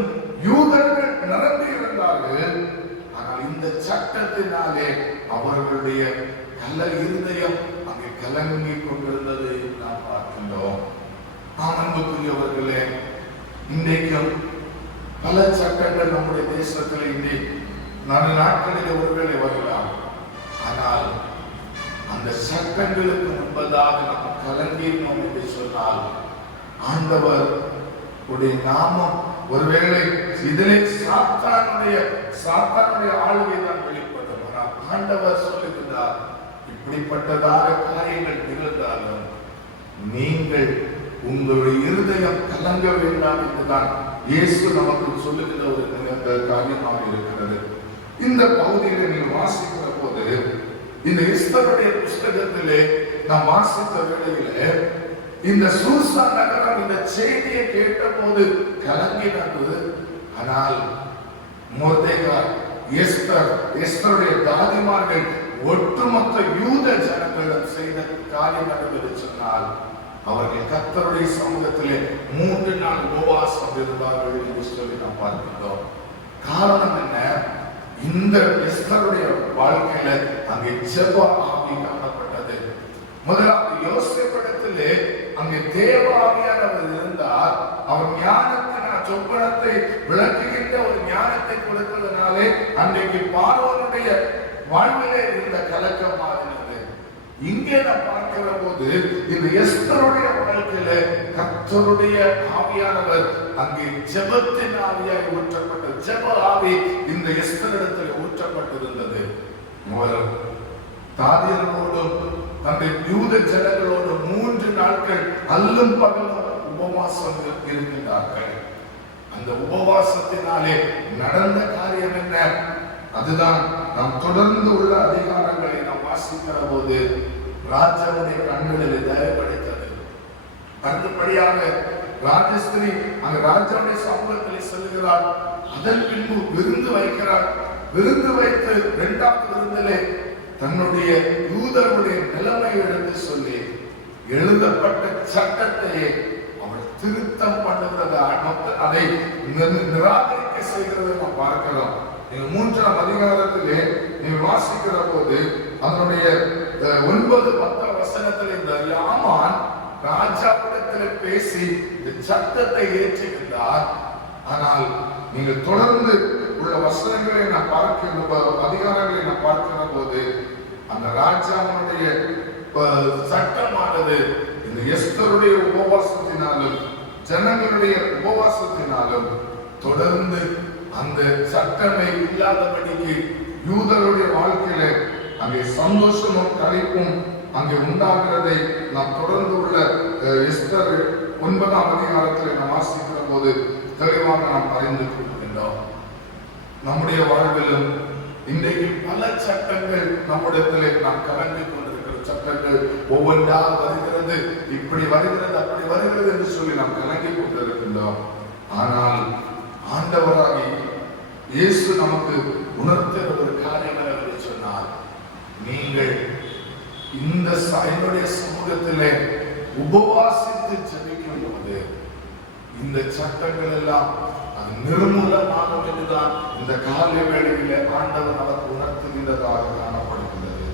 யூதர்கள் நிரம்பி இருந்தார்கள். ஆனால் இந்த சட்டத்தினாலே அவர்களுடைய கள்ள இருதயம் அங்கே கலங்கி கொண்டிருந்ததை நாம் பார்க்கின்றோம். அன்புக்குரியவர்களே, இன்றைக்கும் பல சட்டங்கள் நம்முடைய தேசத்தில் இன்றைக்கு நாட்களில் ஒருவேளை வரலாம். ஆனால் அந்த சட்டங்களுக்கு முன்பதாக நாம் கலங்கினோம் என்று சொன்னால் ஆண்டவர் உடைய நாமம் ஒருவேளை இதிலே சாத்தானுடைய ஆளுகை தான் வெளிப்படும். ஆனால் ஆண்டவர் சொல்லுகிறார், இப்படிப்பட்டதாக காரியங்கள் நிகழ்ந்தாலும் நீங்கள் உங்களுடைய இருதயம் கலங்க வேண்டாம் என்றுதான் இயேசு நமக்கு சொல்லுகிற ஒரு காரியமாக இருக்கிறது. இந்த பகுதியில் நீங்கள் வாசிக்கிற போது இந்த எஸ்தருடைய புஸ்தகத்திலே நாம் வாசித்த வேளையிலே இந்த சூசா நகரம் இந்த செய்தியை கேட்ட போது கலங்கினது. ஆனால் மொர்தெகாய், எஸ்தருடைய தாதிமார்கள் ஒட்டுமொத்த யூத ஜனங்களிடம் செய்த காரியம் என்று சொன்னால் அவர்கள் கர்த்தருடைய சமூகத்திலே 3 நாள் உபவாசம் இருந்தார்கள் என்று சொல்லி நாம் பார்க்கிறோம். காரணம் என்ன? இந்த எஸ்தருடைய வாழ்க்கையில அங்கே ஜெப ஆவி காணப்பட்டது. முதலாவது யோசேப்பிடத்திலே அங்கே தேவ ஆவியானவர் இருந்தார். அவர் ஞானத்தின் சொப்பனத்தை விளக்குகின்ற ஒரு ஞானத்தை கொடுத்ததனாலே அன்றைக்கு பார்வோனுடைய வாழ்விலே இருந்த கலக்கம் மாறினது. இங்கே நாம் பார்க்கிற போது இந்த எஸ்தருடைய வாழ்க்கையில கர்த்தருடைய ஆவியானவர் அங்கே ஜெபத்தின் ஆவியாய் ஊற்றப்பட்ட ஜெப ஆவி இந்த எஸ்தரிடத்தில் ஊற்றப்பட்டிருந்தது. முதல் தாதியர்களோடும் தன்னுடைய யூத ஜனங்களோடு 3 நாட்கள் அல்லும் பகலும் உபவாசம் இருக்கின்றார்கள். அந்த உபவாசத்தினாலே நடந்த காரியம் என்ன? அதுதான் நாம் தொடர்ந்து உள்ள அதிகாரங்களை நாம் வாசிக்கிற போது ராஜாவுடைய கண்களில் தயப்படுத்தது. அடுத்தபடியாக ராஜஸ்திரி அங்க ராஜாவுடைய சமூகத்தில் செல்கிறார். அதன் பின்பு விருந்து வைக்கிறார். விருந்து வைத்து 2வது விருந்திலே தன்னுடைய யூதருடைய நிலைமை எடுத்து சொல்லி எழுதப்பட்ட சட்டத்தையே அவள் திருத்தம் பண்ணுகிறத அதை நிராகரிக்க செய்கிறதை நாம் பார்க்கிறோம். 3ஆம் அதிகாரத்திலே நீ வாசிக்கிற போது அதனுடைய 9-10 வசனத்தில் இந்த ஆமான் ராஜாவிடத்தில் பேசி இந்த சட்டத்தை ஏற்றுகின்றார். ஆனால் நீங்கள் தொடர்ந்து உள்ள வசனங்களை நான் பார்க்கிற அதிகாரங்களை நான் பார்க்கிற போது அந்த ராஜாவுடைய சட்டமானது இந்த எஸ்தருடைய உபவாசத்தினாலும் ஜனங்களுடைய உபவாசத்தினாலும் தொடர்ந்து அந்த சட்டமே இல்லாதபடிக்கு யூதருடைய வாழ்க்கையில அங்கே சந்தோஷமும் கழிப்பும் அங்கே உண்டாகிறதை நாம் தொடர்ந்து உள்ள எஸ்தர் 9ஆம் அதிகாரத்தில் நாம் வாசிக்கிற போது தெளிவாக நாம் அறிந்து கொள்கின்றோம். நம்முடைய வாழ்விலும் இன்றைக்கு பல சட்டங்கள் நம்மிடத்திலே நாம் கலந்து கொண்டிருக்கிற சட்டங்கள் ஒவ்வொன்றா வருகிறது, இப்படி வருகிறது அப்படி வருகிறது என்று சொல்லி நாம் கலங்கி கொண்டிருக்கின்றோம். ஆனால் ஆண்டவராகி இயேசு நமக்கு உணர்த்துகிற ஒரு காரியம் என்று சொன்னால், நீங்கள் இந்த என்னுடைய சமூகத்திலே உபவாசித்து ஜெபிக்கும் போது இந்த சட்டங்கள் எல்லாம் அது நிர்மூலமாகும் என்றுதான் இந்த காலை வேளையிலே ஆண்டவர் நமக்கு உணர்த்துகின்றதாக காணப்படுகிறது.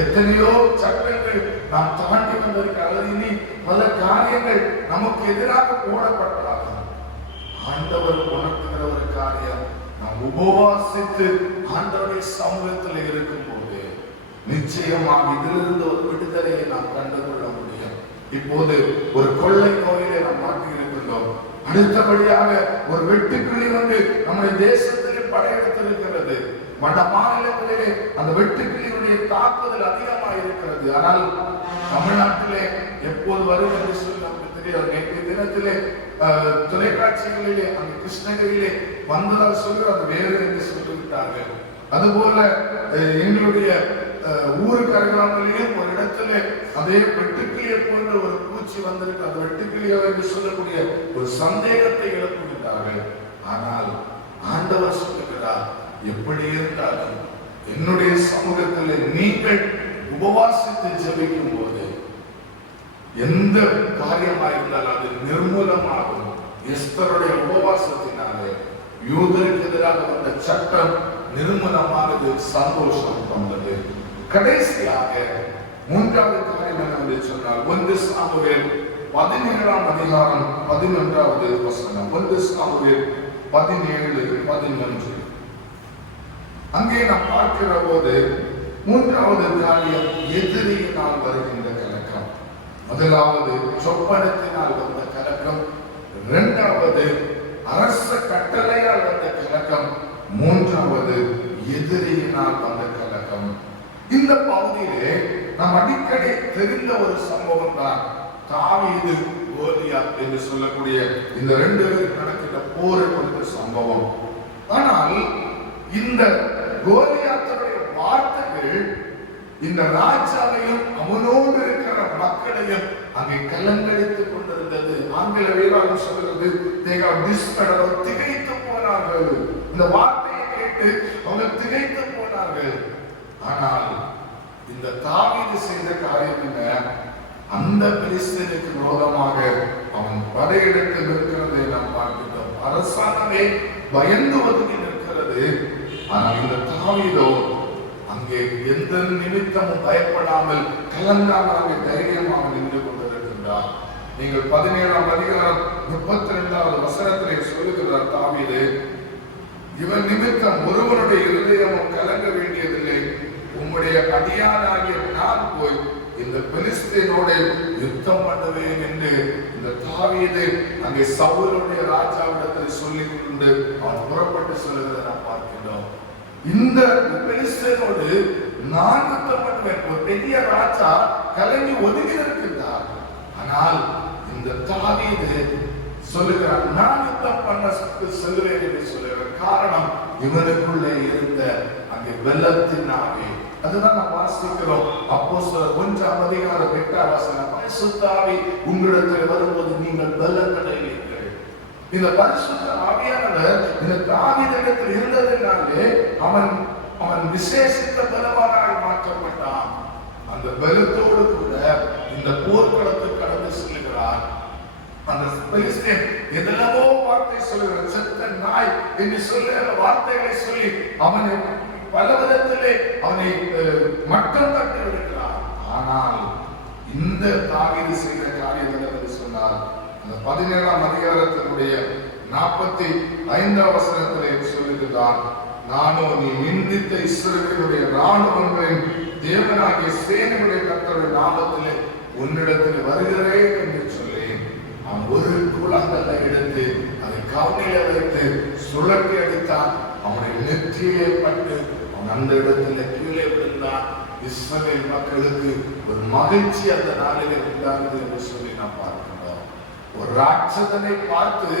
எத்தனையோ சட்டங்கள் நாம் தாண்டி வந்திருக்கிறது. இனி பல காரியங்கள் நமக்கு எதிராக போடப்பட்டாலும் ஆண்டவர் உணர்த்துகிற ஒரு காரியம், நாம் உபவாசித்து ஆண்டவருடைய சமூகத்தில் இருக்கும் போது நிச்சயமாக இதிலிருந்து ஒரு விடுதலையை நாம் கண்டுகொள்ள முடியும். இப்போது ஒரு கொள்ளை நோயிலே நாம் மாட்டியிருக்கின்றோம். அடுத்தபடியாக ஒரு வெட்டுக்கிளி வந்து நம்முடைய தேசத்திலே படையெடுத்திருக்கிறது. மற்ற மாநிலங்களிலே அந்த வெட்டுக்கிளியுடைய தாக்குதல் அதிகமாக இருக்கிறது. ஆனால் தமிழ்நாட்டிலே எப்போது வரும் என்று சொல்லி நமக்கு தெரியாது. நேற்று தினத்திலே தொலைக்காட்சிகளிலே அந்த கிருஷ்ணகிரியிலே வந்ததால் சொல்லி அது வேறு என்று சொல்லிவிட்டார்கள். அதுபோல எங்களுடைய ஊருக்கு அருகாமையிலேயே ஒரு இடத்துல அதே வெட்டுக்கிளியை போன்ற ஒரு பூச்சி பூச்சி வந்திருக்கு, அது வெட்டுக்கிளியோ என்று சொல்லக்கூடிய ஒரு சந்தேகத்தை எழுப்புகின்றார்கள். ஆனால் ஆண்டவர் சொல்லுகிறார், எப்படி இருந்தாலும் என்னுடைய சமூகத்தில் நீங்கள் உபவாசித்து ஜெபிக்கும் போது எந்த காரியமாயிருந்தாலும் அது நிர்மூலமாகும். எஸ்தருடைய உபவாசத்தினாலே யூதருக்கு எதிராக வந்த சட்டம் நிர்மூலமானது, சந்தோஷம் வந்தது. கடைசியாக மூன்றாவது காரியம் என்னவென்று சொன்னால் 1 சாமுவேல் 17ஆம் அதிகாரம் 11வது வசனம். 1 சாமுவேல் 17:11. அங்கே நாம் பார்க்கிற போது மூன்றாவது காரியம் எதிரியினால் வருகின்ற கலக்கம். முதலாவது சொப்பனத்தினால் வந்த கலக்கம், இரண்டாவது அரச கட்டளையால் வந்த கலக்கம், மூன்றாவது எதிரியினால் வந்த கலக்கம். இந்த பகுதியிலே நாம் அடிக்கடி தெரிந்த ஒரு சம்பவம் தான் தாவீது கோலியாத் என்று சொல்லக்கூடிய இந்த 2 பேர் நடக்கின்ற போரை குறித்த சம்பவம். ஆனால் இந்த கோலியாத்துடைய வார்த்தைகள் இந்த ராஜாவையும் அவனோடு இருக்கிற மக்களையும் அங்கே கலங்கடித்துக் கொண்டிருந்தது. ஆங்கில வேதாகம் சொல்கிறது, திகைத்து போனார்கள். இந்த வார்த்தையை கேட்டு அவங்க திகைத்து போனார்கள். ஆனால் இந்த தாவீது செய்த காரியம் என்ன? அந்த பெலிஸ்தீனுக்கு விரோதமாக அவன் படையெடுத்து நிற்கிறதை நாம் பார்க்கிறோம். அரசாங்கமே பயந்து ஒதுங்கி நிற்கிறது. ஆனால் இந்த தாவீதோ அங்கே எந்த நிமித்தமும் பயப்படாமல் கலங்காமல் தைரியமாக நின்று கொண்டிருக்கின்றார். நீங்கள் 17ஆம் அதிகாரம் 32வது வசனத்திலே சொல்லுகிறார் தாவீது, இவன் நிமித்தம் ஒருவனுடைய இருதயமும் கலங்க வேண்டியதில்லை. உம்முடைய அடியானாகிய நான் போய் இந்த பெலிஸ்தீனோட யுத்தம் பண்ணுவேன் என்று இந்த தாவீது அங்கே சவுலுடைய ராஜாவிடத்தில் சொல்லிக் கொண்டு அவன் புறப்பட்டு சொல்லுகிறதை நாம் பார்க்கிறோம். இந்த பெலிஸ்தீனோடு நான் யுத்தம் பண்ணுவேன். ஒரு பெரிய ராஜா கலங்கி ஒதுங்கி இருக்கின்றார். ஆனால் இந்த தாவீது சொல்லுகிறார், நான் யுத்தம் பண்ண சொல்லுவேன் என்று சொல்லுகிறார். காரணம், இவனுக்குள்ளே இருந்த அங்கே வெள்ளத்தின் ஆவி. அதுதான் நாம் வாசிக்கிறோம். அப்போஸ்தலர் 1ஆம் அதிகாரம் 8ஆம் வசனம், பரிசுத்த ஆவி உங்களிடத்தில் வரும்போது நீங்கள் பலன் அடைவீர்கள். இந்த பரிசுத்த ஆவியானவர் இந்த தாவீதிடத்தில் இருந்ததினாலே அவன் விசேஷித்த பலவானாக மாற்றப்பட்டான். அந்த பலத்தோடு கூட இந்த போர்க்களத்தை கடந்து செல்கிறார். அந்த பெலிஸ்தீன் எதெல்லாமோ வார்த்தை சொல்லுகிற செத்த நாய் என்று சொல்லுகிற வார்த்தைகளை சொல்லி அவனை பல விதத்திலே அவனை மட்டம் தட்டி விடுகிறார். ஆனால் இந்த தாவீது செய்த காரியம் என்று சொன்னால், அந்த 17ஆம் அதிகாரத்தினுடைய 45ஆம் வசனத்திலே சொல்லுகிறார், நானோ நீ நிந்தித்த இஸ்ரவேலுடைய ராணுவங்களின் தேவனாகிய சேனைகளுடைய கர்த்தருடைய நாமத்திலே உன்னிடத்தில் வருகிறேன் என்று சொல்லி அவன் ஒரு கூழாங்கல்லை எடுத்து அதை கவனில வைத்து சுழற்றி அடித்தான். அவனை நெற்றியிலே பட்டு அவன் அந்த இடத்துல கீழே விழுந்தான். இஸ்ரவேல் மக்களுக்கு ஒரு மகிழ்ச்சி அந்த நாளிலே உண்டானது என்று சொல்லி நாம் பார்க்கிறோம். ஒரு ராட்சதனை பார்த்து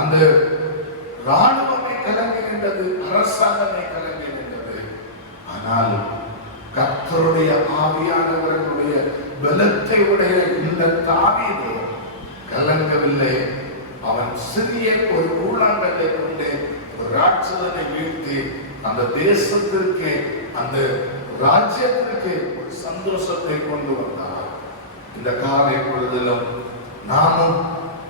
அந்த ராணுவமே கலங்கி நின்றது, அரசாங்கமே கலங்கி நின்றது. ஆனால் கர்த்தருடைய ஆவியானவர்களுடைய பலத்தை உடைய இந்த தாவீது கலங்கவில்லை. அவன் சிறிய ஒரு கூழாங்கல்லை கொண்டு ஒரு ராட்சதனை வீழ்த்தி அந்த தேசத்திற்கு அந்த ராஜ்யத்திற்கு ஒரு சந்தோஷத்தை கொண்டு வந்தார். இந்த காலை பொழுதிலும் நாமும்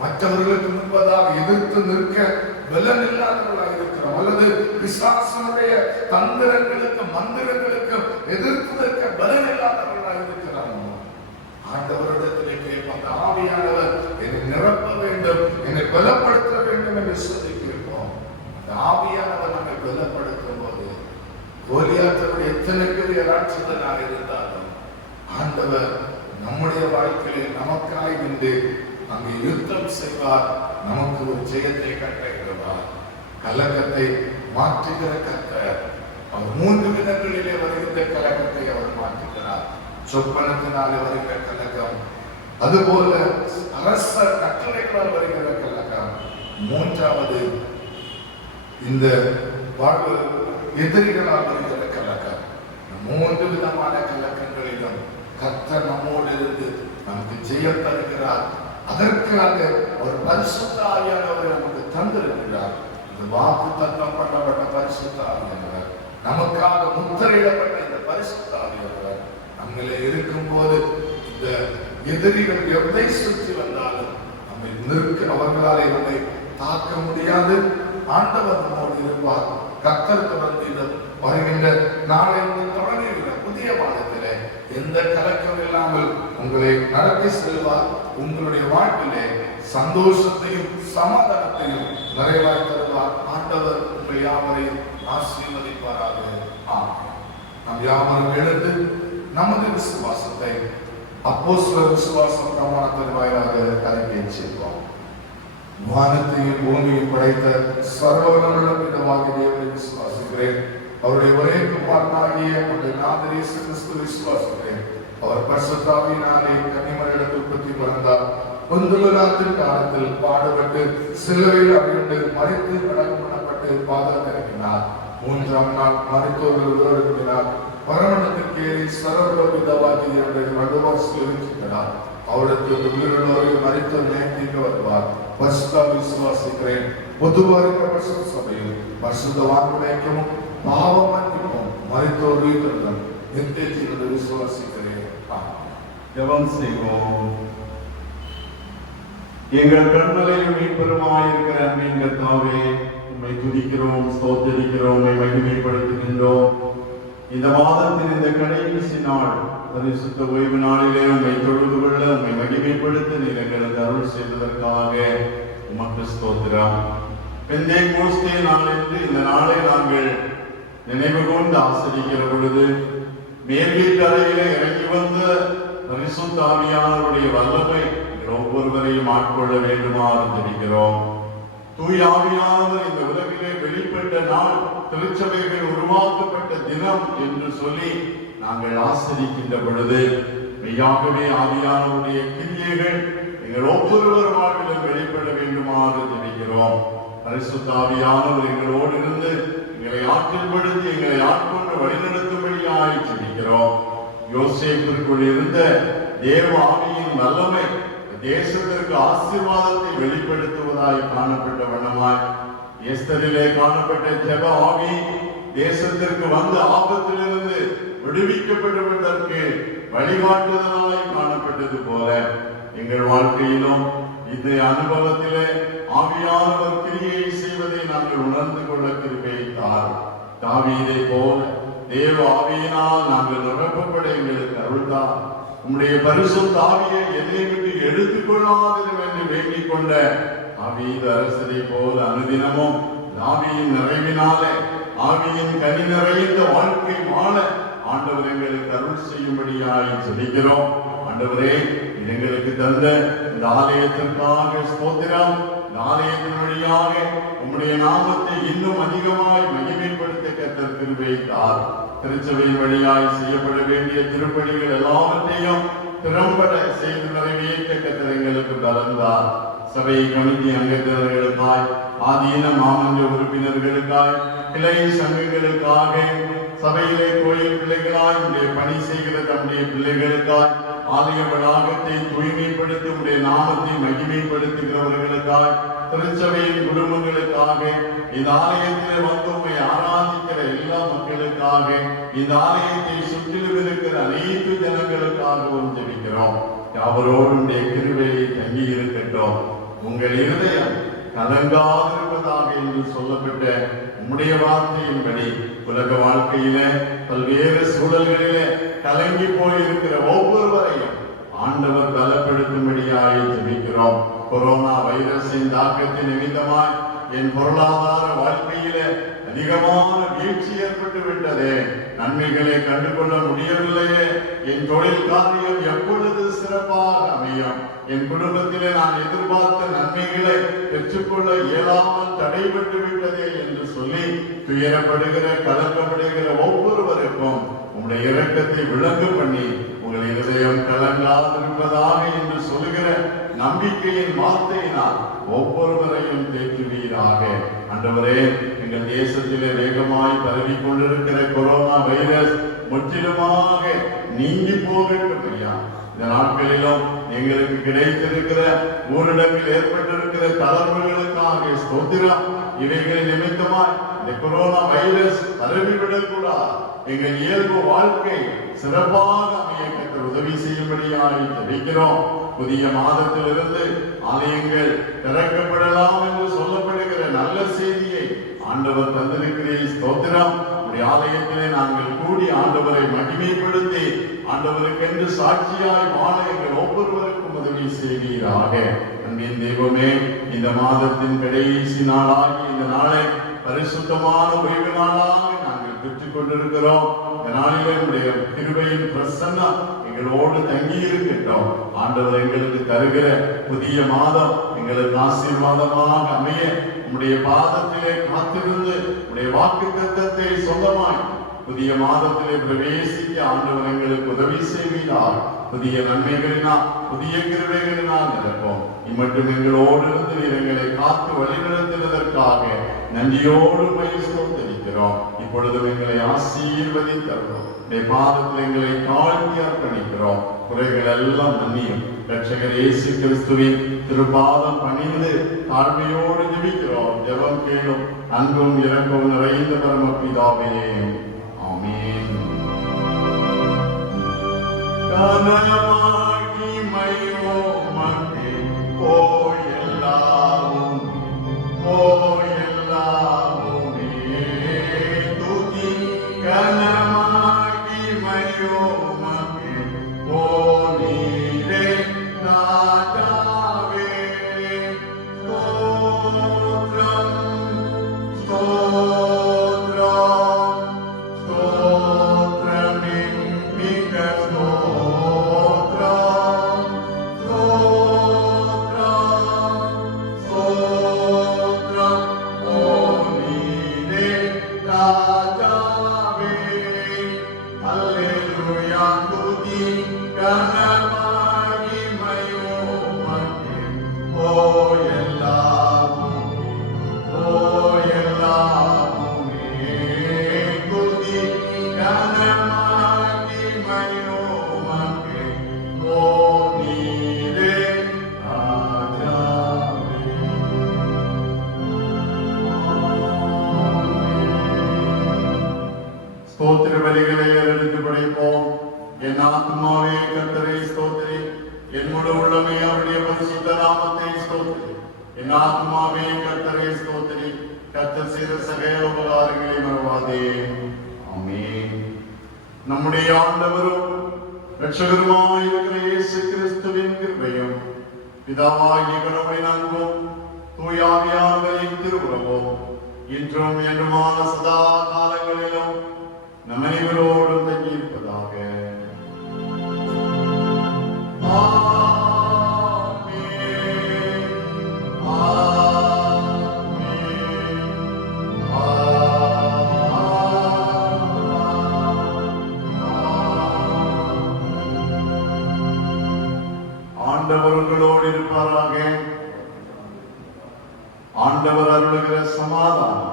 மற்றவர்களுக்கு முன்பதாக எதிர்த்து நிற்க பலன் இல்லாதவர்களாக இருக்கிறோம், அல்லது பிசாசனுடைய தந்திரங்களுக்கு மந்திரங்களுக்கு எதிர்த்து நிற்க பலன் இல்லாதவர்களாக இருக்கிறோம். ஆண்டவரிடத்திலே கேட்போம், ஆவியானவர் என்னை நிரப்ப வேண்டும், என்னை பலப்படுத்த வேண்டும் என்று சொல்லி கேட்போம். ஆவியானவர் நம்மை பலப்படுத்தும் போது கோலியாத்தருடைய எத்தனை பெரிய ராட்சதனாக இருந்தாலும் ஆண்டவர் நம்முடைய வாழ்க்கையிலே நமக்காய் நின்று அங்கே யுத்தம் செய்வார். நமக்கு ஒரு ஜெயத்தை கட்டளையிடுவார். கலக்கத்தை மாற்றுகிற கர்த்தர். அவர் 3 விதங்களிலே வருகின்ற கலக்கத்தை அவர் மாற்றுகிறார். சொப்பனத்தினாலே வருகிற கலக்கம், அதுபோல அரச கட்டளைகளால் வருகிற கலக்கம், மூன்றாவது இந்த வாழ்வு எதிரிகளால் வருகிற கலக்கம். 3 விதமான கலக்கங்களிலும் கர்த்தர் நம்மோடு இருந்து நமக்கு ஜெயம் தருகிறார். அதற்காக ஒரு பரிசுத்த ஆவியானவரை நமக்கு தந்திருக்கிறார். இந்த வாக்கு தத்தம் பண்ணப்பட்ட பரிசுத்த ஆவியானவர், நமக்காக முத்திரையிடப்பட்ட இந்த பரிசுத்த ஆவியானவர் நம்மளே இருக்கும் போது இந்த எதிரிகள் எதை சுற்றி வந்தாலும் நம்மை அவர்களால் இவனை தாக்க முடியாது. ஆண்டவர் நம்மோடு இருப்பார். கர்த்தர் தொடர்ந்து இந்த வருகின்ற நாளை தொடங்குகிற புதிய மாதத்திலே எந்த கலக்கம் இல்லாமல் உங்களை நடத்தி செல்வார். உங்களுடைய வாழ்க்கையிலே சந்தோஷத்தையும் சமாதானத்தையும் நிறைவாய் தருவார். ஆண்டவர் உங்கள் யாவரையும் ஆசீர்வதிப்பாராக. ஆமென். நாம் யாவரும் எழுந்து நமது விசுவாசத்தை அப்போஸ்தலர் விசுவாசம் பிரமாணத்தின் வாயிலாக அறிக்கை செய்வோம். வானத்தையும் பூமியையும் படைத்த சர்வவல்லமையுள்ள பிதாவாகிய தேவனை விசுவாசிக்கிறேன். அவருடைய ஒரே குமாரனாகிய நம்முடைய நாதர் இயேசு கிறிஸ்துவை விசுவாசிக்கிறேன். அவர் பரிசுத்த ஆவியினாலே கன்னிமரிடத்தில் உற்பத்தி பிறந்தார். பொந்து பிலாத்தின் காலத்தில் பாடுபட்டு சிலுவையில் அறையுண்டு மரித்து அடக்கம் பண்ணப்பட்டு பாதாளத்தில் இறங்கினார். மூன்றாம் நாள் மரித்தோர்கள் உயிரோடு பரமண்டலத்திற்கு ஏறி சர்வவல்ல பிதாவாகிய தேவனுடைய வலதுபார்சத்தில் இருக்கிறார். அவரிடத்தில் உயிருள்ளவர்கள் மரித்தோர் நியாயத்தீர்க்க வருவார். பரிசுத்த விசுவாசிக்கிறேன். பொதுவாக இருக்கிற பரிசுத்த சபையில் பரிசுத்த வாக்குரைக்கும் பாவ மன்னிப்பும் மரித்தோர் உயிர்த்தெழுதலும் நித்திய ஜீவனை விசுவாசிக்கிறேன். ஜெபம் செய்வோம். எங்கள் கண்மலையும் மீட்பெருமாயிருக்கிற அன்பின் கர்த்தாவே, உம்மை துதிக்கிறோம், ஸ்தோத்திரிக்கிறோம், உம்மை மகிமைப்படுத்துகின்றோம். இந்த மாதத்தின் இந்த கடைசி நாள் பரிசுத்த ஓய்வு நாளிலே உம்மை தொழுது கொள்ள, உம்மை மகிமைப்படுத்த நீர் எங்களுக்கு அருள் செய்ததற்காக உமக்கு ஸ்தோத்திரம். பெந்தேகோஸ்தே நாள் என்று இந்த நாளை நாங்கள் நினைவு கொண்டு ஆசரிக்கிற பொழுது மேல்வீட்டறையிலே இறங்கி வந்த பரிசுத்த ஆவியானவருடைய வல்லமை ஒவ்வொருவரையும் ஆட்கொள்ள வேண்டுமாறு ஜெபிக்கிறோம். தூய ஆவியானவர் இந்த உலகிலே வெளிப்பட்ட நாள், திருச்சபைகள் உருவாக்கப்பட்ட தினம் என்று சொல்லி நாங்கள் ஆசரிக்கின்ற பொழுது மெய்யாகவே ஆவியானவருடைய கிரியைகள் எங்கள் ஒவ்வொருவர் வாழ்விலும் வெளிப்பட வேண்டுமாறு ஜெபிக்கிறோம். பரிசுத்த ஆவியானவர் எங்களோடு இருந்து எங்களை ஆற்றில்படுத்தி எங்களை ஆட்கொண்டு வழிநடத்தும்படியாய் ஜெபிக்கிறோம். யோசேப்பிற்குள் இருந்த தேவ ஆவியின் வல்லமை தேசத்திற்கு ஆசீர்வாதத்தை வெளிப்படுத்துவதாய் காணப்பட்ட வண்ணமாய் எஸ்தரிலே காணப்பட்ட ஜெப ஆவி தேசத்திற்கு வந்த ஆபத்திலிருந்து விடுவிக்கப்படுவதற்கு வழிகாட்டுதலாய் காணப்பட்டது போல எங்கள் வாழ்க்கையிலும் இந்த அனுபவத்திலே ஆவியானவர் கிரியை செய்வதை நாங்கள் உணர்ந்து கொள்ள கிருபை தாரும். தாவீதை போல தேவ ஆவியினால் நாங்கள் நிரப்பப்பட எங்களுக்கு அருள்தார். உம்முடைய பரிசுத்த ஆவியை என்னை விட்டு எடுத்துக் கொள்ளாதது என்று வேண்டிக் கொண்ட தாவீது அரசரை போல அனுதினமும் ஆவியின் நிறைவினாலே ஆவியின் கனி நிறைந்த வாழ்க்கை வாழ ஆண்டவர் எங்களுக்கு அருள் செய்யும்படியாய் ஜெபிக்கிறோம். ஆண்டவரே, எங்களுக்கு தந்த இந்த ஆலயத்திற்காக ஸ்தோத்திரம். இந்த ஆலயத்தின் வழியாக உம்முடைய நாமத்தை இன்னும் அதிகமாய் மகிமைப்படுத்த கர்த்தர் கிருபை தார். திருச்சபையின் வழியாய் செய்யப்பட வேண்டிய திருப்பணிகள் எல்லாவற்றையும் திறம்பட செய்து நிறைவேற்ற கர்த்தர் எங்களுக்கு பலந்தார். சபை கமிட்டி அங்கத்தினர்களுக்காய், ஆதீன மாமன்ற உறுப்பினர்களுக்காய், கிளை சங்கங்களுக்காக, சபையிலே கோயில் பிள்ளைகளாய் உடைய பணி செய்கிற தம்முடைய பிள்ளைகளுக்காய், ஆலய வளாகத்தை தூய்மைப்படுத்தி உடைய நாமத்தை மகிமைப்படுத்துகிறவர்களுக்காய், திருச்சபையின் குடும்பங்களுக்காக, இந்த ஆலயத்திலே வந்து உம்மை ஆராதிக்கிற எல்லா மக்களுக்காக, இந்த ஆலயத்தை சுற்றிலும் இருக்கிற அனைத்து ஜனங்களுக்காகவும் ஜெபிக்கிறோம். யாவரோடும் கிருபையை தங்கி இருக்கட்டும். உங்கள் இருதயம் கலங்காதிருப்பதாக என்று சொல்லப்பட்ட உம்முடைய வார்த்தையின்படி உலக வாழ்க்கையில பல்வேறு சூழல்களிலே கலங்கி போயிருக்கிற ஒவ்வொருவரையும் ஆண்டவர் பலப்படுத்தும்படியாய் ஜெபிக்கிறோம். கொரோனா வைரஸின் தாக்கத்தின் நிமித்தமாய் என் பொருளாதார வாழ்க்கையில அதிகமான வீழ்ச்சி ஏற்பட்டு விட்டதே, நன்மைகளை கண்டுகொள்ள முடியவில்லையே, என் தொழில் காரியம் எப்பொழுது சிறப்பாக அமையும், என் குடும்பத்திலே நான் எதிர்பார்த்த நன்மைகளை பெற்றுக்கொள்ள இயலாமல் தடைபட்டு விட்டதே என்று சொல்லி துயரப்படுகிற கலக்கப்படுகிற ஒவ்வொருவருக்கும் உங்களுடைய இரக்கத்தை விளங்கு பண்ணி உங்கள் இருதயம் கலங்காதிருப்பதாக என்று சொல்லுகிற நம்பிக்கையின் வார்த்தையினால் ஒவ்வொருவரையும் தேற்றுவீராக. ஆண்டவரே, எங்கள் தேசத்திலே வேகமாய் பரவி கொண்டிருக்கிற கொரோனா வைரஸ் முற்றிலுமாக நீங்கி போகட்டும் ஐயா. இந்த நாட்களிலும் எங்களுக்கு கிடைத்திருக்கிற ஊரடங்கில் ஏற்பட்டிருக்கிற தளர்வுகளுக்காக ஸ்தோத்திரம். இவைகளின் நிமித்தமாய் இந்த கொரோனா வைரஸ் பரவிவிடக் கூடாது. எங்கள் இயல்பு வாழ்க்கை சிறப்பாக அமைய கர்த்தர் உதவி செய்யும்படியாய் ஜெபிக்கிறோம். புதிய மாதத்திலிருந்து ஆலயங்கள் திறக்கப்படலாம் என்று சொல்லப்படுகிற நல்ல செய்தியை ஆண்டவர் தந்திருக்கிறேன். ஸ்தோத்திரம். உடைய ஆலயத்திலே நாங்கள் கூடி ஆண்டவரை மகிமைப்படுத்தி ஆண்டவருக்கென்று சாட்சியாய் வாழ எங்கள் ஒவ்வொருவருக்கும் உதவி செய்வீராக. அன்பின் தெய்வமே, இந்த மாதத்தின் கடைசி நாளாகி இந்த நாளை பரிசுத்தமான ஓய்வு நாளாக நாங்கள் பெற்றுக் கொண்டிருக்கிறோம். இந்த நாளிலே உடைய கிருபையின் பிரசன்னம் எங்களோடு தங்கி இருக்கின்றோம். ஆண்டவர் எங்களுக்கு தருகிற புதிய மாதம் எங்களுக்கு ஆசீர்வாதமாக அமைய உடைய பாதத்திலே காத்திருந்து உடைய வாக்குத்தத்தத்தை சொந்தமாய் புதிய மாதத்திலே பிரவேசிக்க ஆண்டவர் எங்களுக்கு உதவி செய்வீரார். புதிய நன்மைகளினால் புதிய கிருபைகளினால் நிரப்போம். இம்மட்டும் எங்களோடு இருந்து எங்களை காத்து வழிநடத்துவதற்காக நன்றியோடு ஸ்தோத்திரிக்கிறோம். இப்பொழுதும் எங்களை ஆசீர்வதித்தருளும். பாதத்தில் எங்களை தாழ்த்தி அர்ப்பணிக்கிறோம். குறைகள் எல்லாம் மன்னியும். இரட்சகர் இயேசு கிறிஸ்துவின் திருப்பாதம் பணிந்து தாழ்மையோடு ஜெபிக்கிறோம். ஜெபம் கேளும். அன்பும் இரக்கம் நிறைந்த பரமபிதாவே, ஆமென். கனமாகி மயோமகே போயெல்லாம் போயெல்லாமே துதி. கனமாகி மயோமகே போனீரே ராஜாவே. ஸ்தோத்ரம் ஸ்தோத்ரம் ஸ்தோத்ரமே மிக ஸ்தோத்ரம் ஸ்தோத்ரம் ஸ்தோத்ரம் ஓனீரே ராஜாவே. அல்லேலூயா துதி. கனமாகி மயோமகே போயெல்லாமே போயெல்லாமே துதி. கனமாகி மயோமகே போனீரே ராஜாவே. ஸ்தோத்திர பலிகளை எடுத்து படைப்போம். என் ஆத்மாவே கர்த்தரை ஸ்தோத்திரி. என் முழு உள்ளமே அவருடைய பரிசுத்த நாமத்தை ஸ்தோத்திரி. என் ஆத்மாவே கர்த்தரை ஸ்தோத்திரி. கர்த்தர் செய்த சகல உபகாரங்களை மறவாதே. ஆமென். நம்முடைய ஆண்டவரும் இரட்சகருமாய் இருக்கிற இயேசு கிறிஸ்துவின் கிருபையும் பிதாவாகிய கடவுளின் அன்பும் தூய ஆவியானவரின் திருவுறவும் இன்றும் என்றுமான சதா காலங்களிலும் நம் அனைவரோடும் தங்கியிருப்பதாக. ஆண்டவர்களோடு இருப்பாராக. ஆண்டவர் அருளுகிற சமாதானம்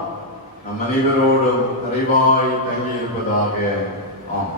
நம் அனைவரோடும் நிறைவாய் தங்கியிருப்பதாக. ஆம்.